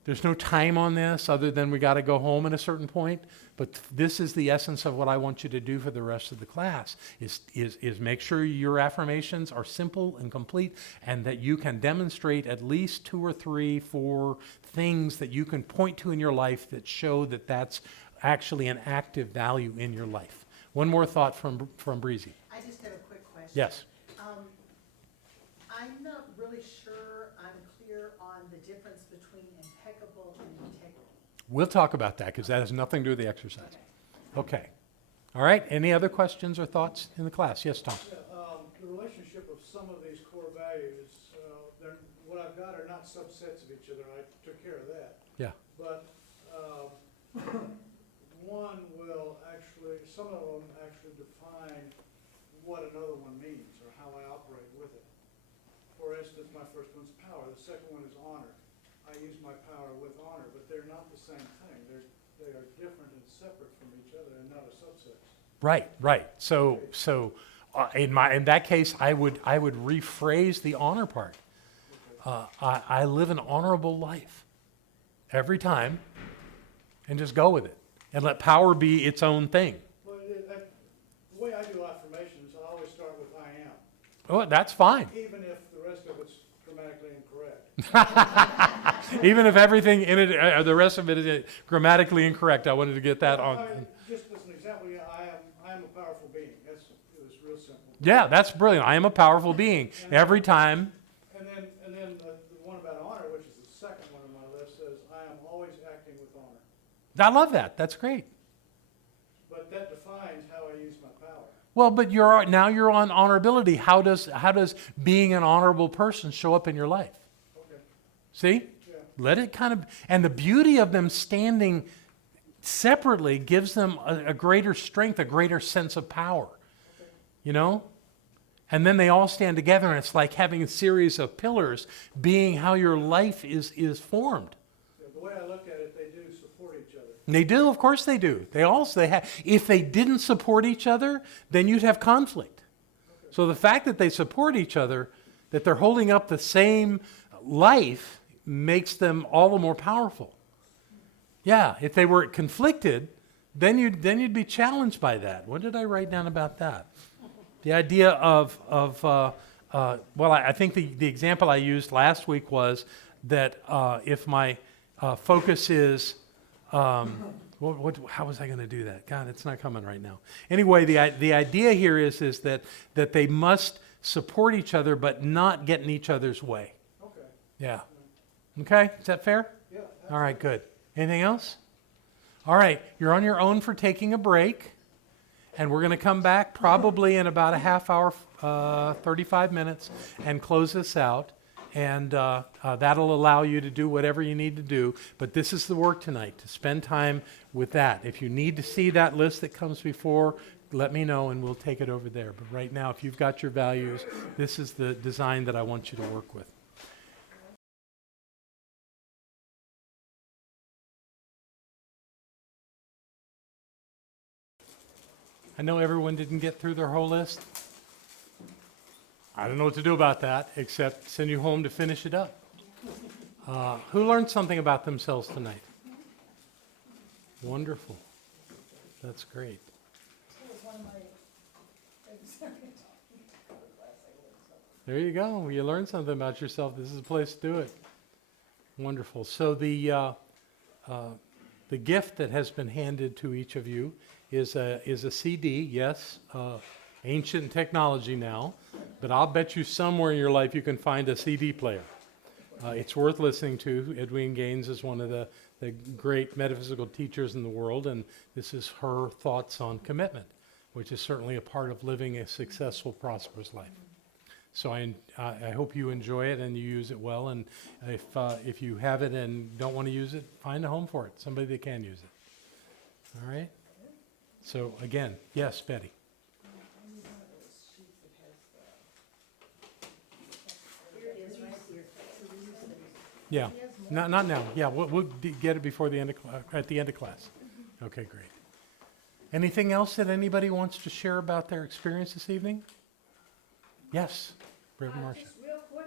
there's no time on this other than we got to go home at a certain point, but this is the essence of what I want you to do for the rest of the class, is make sure your affirmations are simple and complete and that you can demonstrate at least 2 or 3, 4 things that you can point to in your life that show that that's actually an active value in your life. One more thought from Breezy. I just have a quick question. Yes. I'm not really sure I'm clear on the difference between impeccable and integrity. We'll talk about that because that has nothing to do with the exercise. Okay. All right. Any other questions or thoughts in the class? Yes, Tom. Yeah, the relationship of some of these core values, what I've got are not subsets of each other. I took care of that. Yeah. But one will actually, some of them actually define what another one means or how I operate with it. For instance, my first one's power. The second one is honor. I use my power with honor, but they're not the same thing. They are different and separate from each other and not a subset. Right. So in that case, I would rephrase the honor part. I live an honorable life every time, and just go with it, and let power be its own thing. Well, the way I do affirmations, I always start with I am, Oh, that's fine. even if the rest of it's grammatically incorrect. Even if everything in it, the rest of it is grammatically incorrect, I wanted to get that on. Just as an example, yeah, I am a powerful being. It's real simple. Yeah, that's brilliant. I am a powerful being. Every time. And then the one about honor, which is the second one on my list, says I am always acting with honor. I love that. That's great. But that defines how I use my power. Well, but you're on honorability. How does being an honorable person show up in your life? Okay. See? Yeah. Let it kind of, and the beauty of them standing separately gives them a greater strength, a greater sense of power. Okay. You know? And then they all stand together, and it's like having a series of pillars being how your life is formed. The way I look at it, they do support each other. And they do, of course they do. If they didn't support each other, then you'd have conflict. So the fact that they support each other, that they're holding up the same life, makes them all the more powerful. Yeah, if they were conflicted, then you'd be challenged by that. What did I write down about that? The idea of I think the example I used last week was that if my focus is, how was I going to do that? God, it's not coming right now. Anyway, the idea here is that they must support each other, but not get in each other's way. Okay. Yeah. Okay, is that fair? Yeah. All right, good. Anything else? All right, you're on your own for taking a break, and we're going to come back probably in about a half hour, 35 minutes, and close this out. And that'll allow you to do whatever you need to do. But this is the work tonight, to spend time with that. If you need to see that list that comes before, let me know and we'll take it over there. But right now, if you've got your values, this is the design that I want you to work with. I know everyone didn't get through their whole list. I don't know what to do about that, except send you home to finish it up. Who learned something about themselves tonight? Wonderful. That's great. There you go. You learned something about yourself. This is the place to do it. Wonderful. So the gift that has been handed to each of you is a CD. Yes, ancient technology now, but I'll bet you somewhere in your life you can find a CD player. It's worth listening to. Edwene Gaines is one of the great metaphysical teachers in the world, and this is her thoughts on commitment, which is certainly a part of living a successful, prosperous life. So I hope you enjoy it and you use it well, and if you have it and don't want to use it, find a home for it, somebody that can use it. All right? So again, yes, Betty. Yeah, not now. Yeah, we'll get it before the end of at the end of class. Okay, great. Anything else that anybody wants to share about their experience this evening? Yes, Reverend Marcia. Just real quick,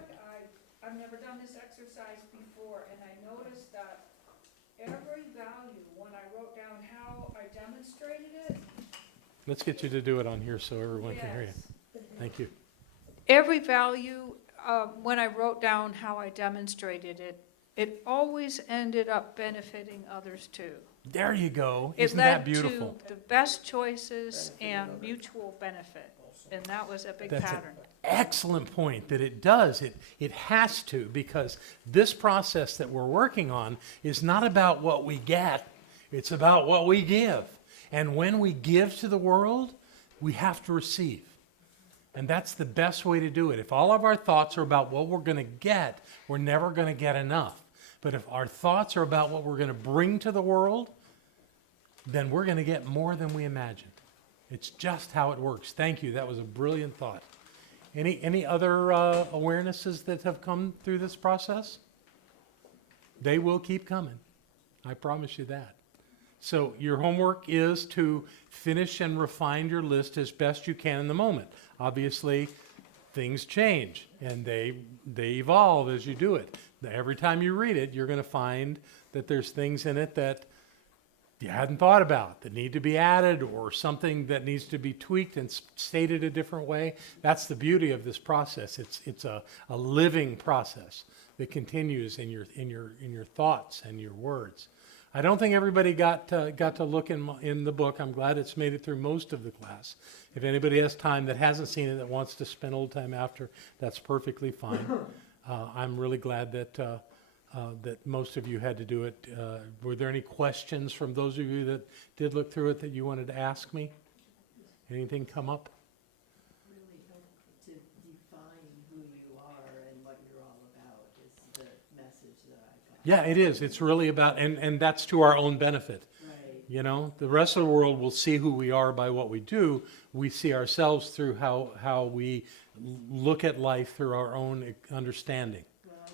I've never done this exercise before, and I noticed that every value, when I wrote down how I demonstrated it. Let's get you to do it on here so everyone can hear you. Yes. Thank you. Every value, when I wrote down how I demonstrated it, it always ended up benefiting others too. There you go. Isn't that beautiful? It led to the best choices and mutual benefit, and that was a big That's pattern. an excellent point that it does. It has to, because this process that we're working on is not about what we get. It's about what we give. And when we give to the world, we have to receive. And that's the best way to do it. If all of our thoughts are about what we're going to get, we're never going to get enough. But if our thoughts are about what we're going to bring to the world, then we're going to get more than we imagined. It's just how it works. Thank you. That was a brilliant thought. Any other awarenesses that have come through this process? They will keep coming. I promise you that. So your homework is to finish and refine your list as best you can in the moment. Obviously, things change and they evolve as you do it. Every time you read it, you're going to find that there's things in it that you hadn't thought about, that need to be added, or something that needs to be tweaked and stated a different way. That's the beauty of this process. It's a living process that continues in your thoughts and your words. I don't think everybody got to look in the book. I'm glad it's made it through most of the class. If anybody has time that hasn't seen it, that wants to spend a little time after, that's perfectly fine. I'm really glad that most of you had to do it. Were there any questions from those of you that did look through it that you wanted to ask me? Anything come up? Really help to define who you are and what you're all about is the message that I got. Yeah, it is. It's really about, and that's to our own benefit. Right. You know, the rest of the world will see who we are by what we do. We see ourselves through how we look at life through our own understanding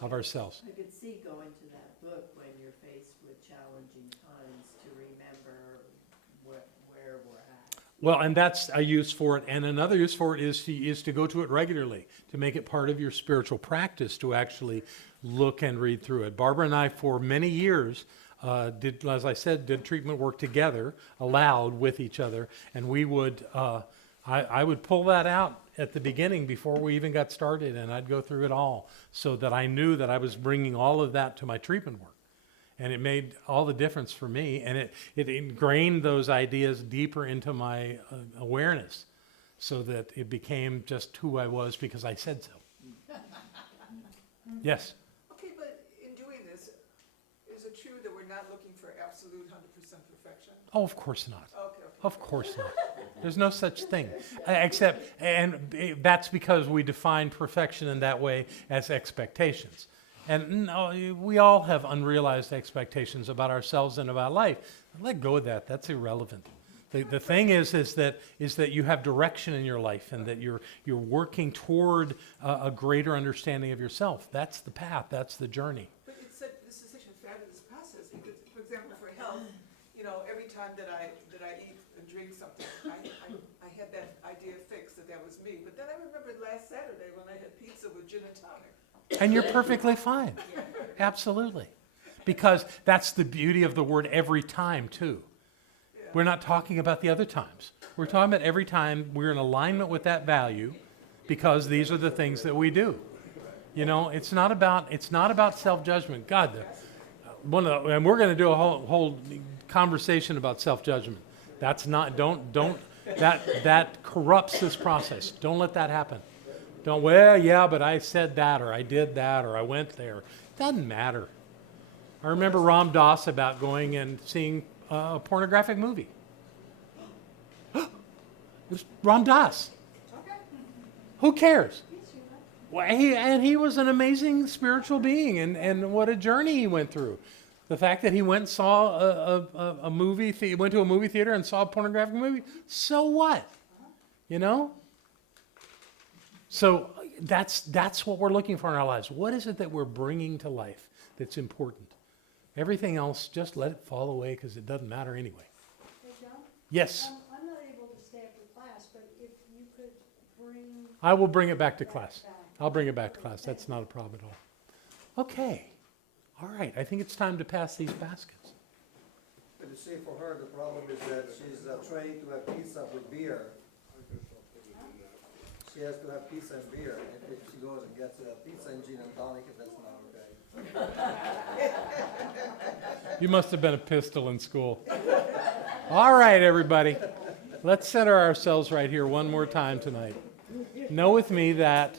of ourselves. I could see going to that book when you're faced with challenging times to remember where we're at. Well, and that's a use for it. And another use for it is to go to it regularly, to make it part of your spiritual practice, to actually look and read through it. Barbara and I, for many years, did, as I said, did treatment work together, aloud with each other, and we would, I would pull that out at the beginning before we even got started, and I'd go through it all so that I knew that I was bringing all of that to my treatment work. And it made all the difference for me, and it ingrained those ideas deeper into my awareness so that it became just who I was because I said so. Yes? Okay, but in doing this, is it true that we're not looking for absolute 100% perfection? Oh, of course not. Okay. Of course not. There's no such thing. Except, and that's because we define perfection in that way as expectations. And no, we all have unrealized expectations about ourselves and about life. Let go of that. That's irrelevant. The thing is that you have direction in your life and that you're working toward a greater understanding of yourself. That's the path. That's the journey. But this is such a fabulous process because, for example, for health, you know, every time that I eat and drink something, I had that idea fixed that was me. But then I remembered last Saturday when I had pizza with gin and tonic. And you're perfectly fine. Absolutely. Because that's the beauty of the word every time, too. We're not talking about the other times. We're talking about every time we're in alignment with that value because these are the things that we do. You know, it's not about self-judgment. God, and we're going to do a whole conversation about self-judgment. That's not, that corrupts this process. Don't let that happen. Well, yeah, but I said that, or I did that, or I went there. It doesn't matter. I remember Ram Dass about going and seeing a pornographic movie. It was Ram Dass. Who cares? Well, he was an amazing spiritual being, and what a journey he went through. The fact that he went and saw a movie, went to a movie theater and saw a pornographic movie, so what? You know? So that's what we're looking for in our lives. What is it that we're bringing to life that's important? Everything else, just let it fall away because it doesn't matter anyway. Hey, John? Yes? I'm not able to stay after class, but if you could bring... I will bring it back to class. I'll bring it back to class. That's not a problem at all. Okay. All right. I think it's time to pass these baskets. But you see, for her, the problem is that she's trained to have pizza with beer. She has to have pizza and beer. If she goes and gets a pizza and gin and tonic, that's not okay. You must have been a pistol in school. All right, everybody. Let's center ourselves right here one more time tonight. Know with me that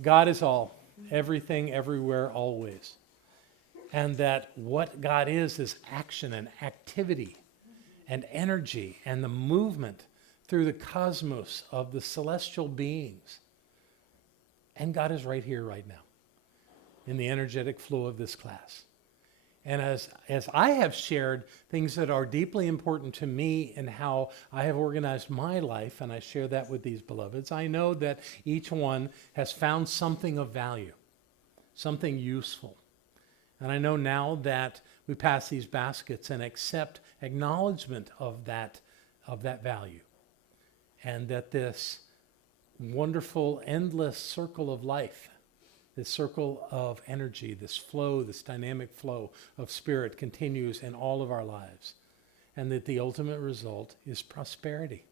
God is all, everything, everywhere, always. And that what God is action and activity and energy and the movement through the cosmos of the celestial beings. And God is right here, right now, in the energetic flow of this class. And as I have shared things that are deeply important to me and how I have organized my life, and I share that with these beloveds, I know that each one has found something of value, something useful. And I know now that we pass these baskets and accept acknowledgement of that value. And that this wonderful, endless circle of life, this circle of energy, this flow, this dynamic flow of spirit continues in all of our lives. And that the ultimate result is prosperity,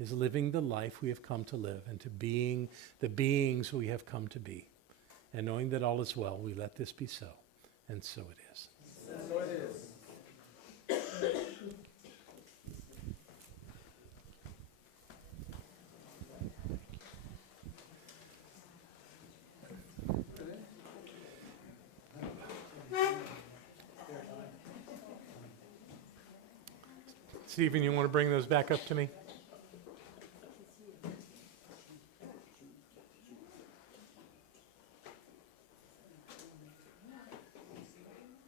is living the life we have come to live and to being the beings we have come to be. And knowing that all is well, we let this be so. And so it is. So it is. Stephen, you want to bring those back up to me?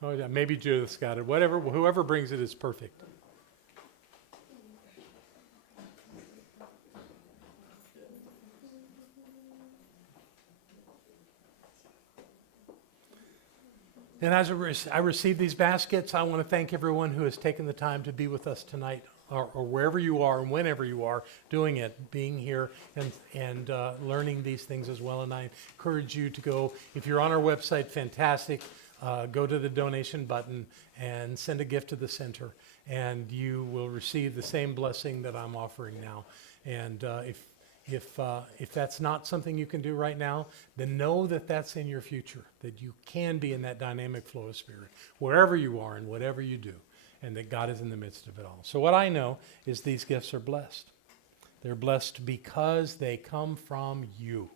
Oh, yeah, maybe Judith's got it. Whoever brings it is perfect. And as I receive these baskets, I want to thank everyone who has taken the time to be with us tonight, or wherever you are and whenever you are doing it, being here and learning these things as well. And I encourage you to go, if you're on our website, fantastic, go to the donation button and send a gift to the center, and you will receive the same blessing that I'm offering now. And if that's not something you can do right now, then know that that's in your future, that you can be in that dynamic flow of spirit, wherever you are and whatever you do, and that God is in the midst of it all. So what I know is these gifts are blessed. They're blessed because they come from you.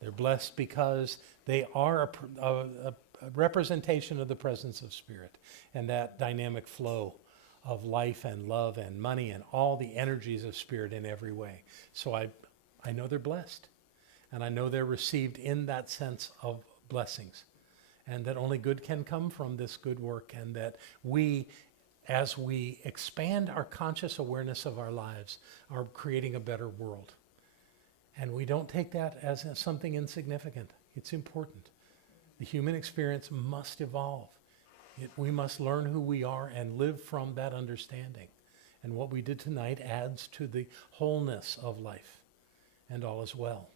They're blessed because they are a representation of the presence of spirit and that dynamic flow of life and love and money and all the energies of spirit in every way. So I know they're blessed, and I know they're received in that sense of blessings, and that only good can come from this good work, and that we, as we expand our conscious awareness of our lives, are creating a better world. And we don't take that as something insignificant. It's important. The human experience must evolve. We must learn who we are and live from that understanding. And what we did tonight adds to the wholeness of life. And all is well,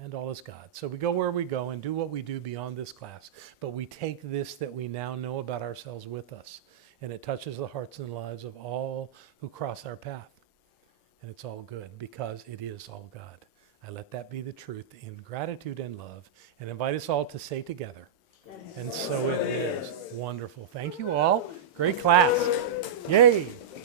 and all is God. So we go where we go and do what we do beyond this class, but we take this that we now know about ourselves with us, and it touches the hearts and lives of all who cross our path. And it's all good because it is all God. I let that be the truth in gratitude and love, and invite us all to say together, and so it is. Wonderful. Thank you all. Great class. Yay.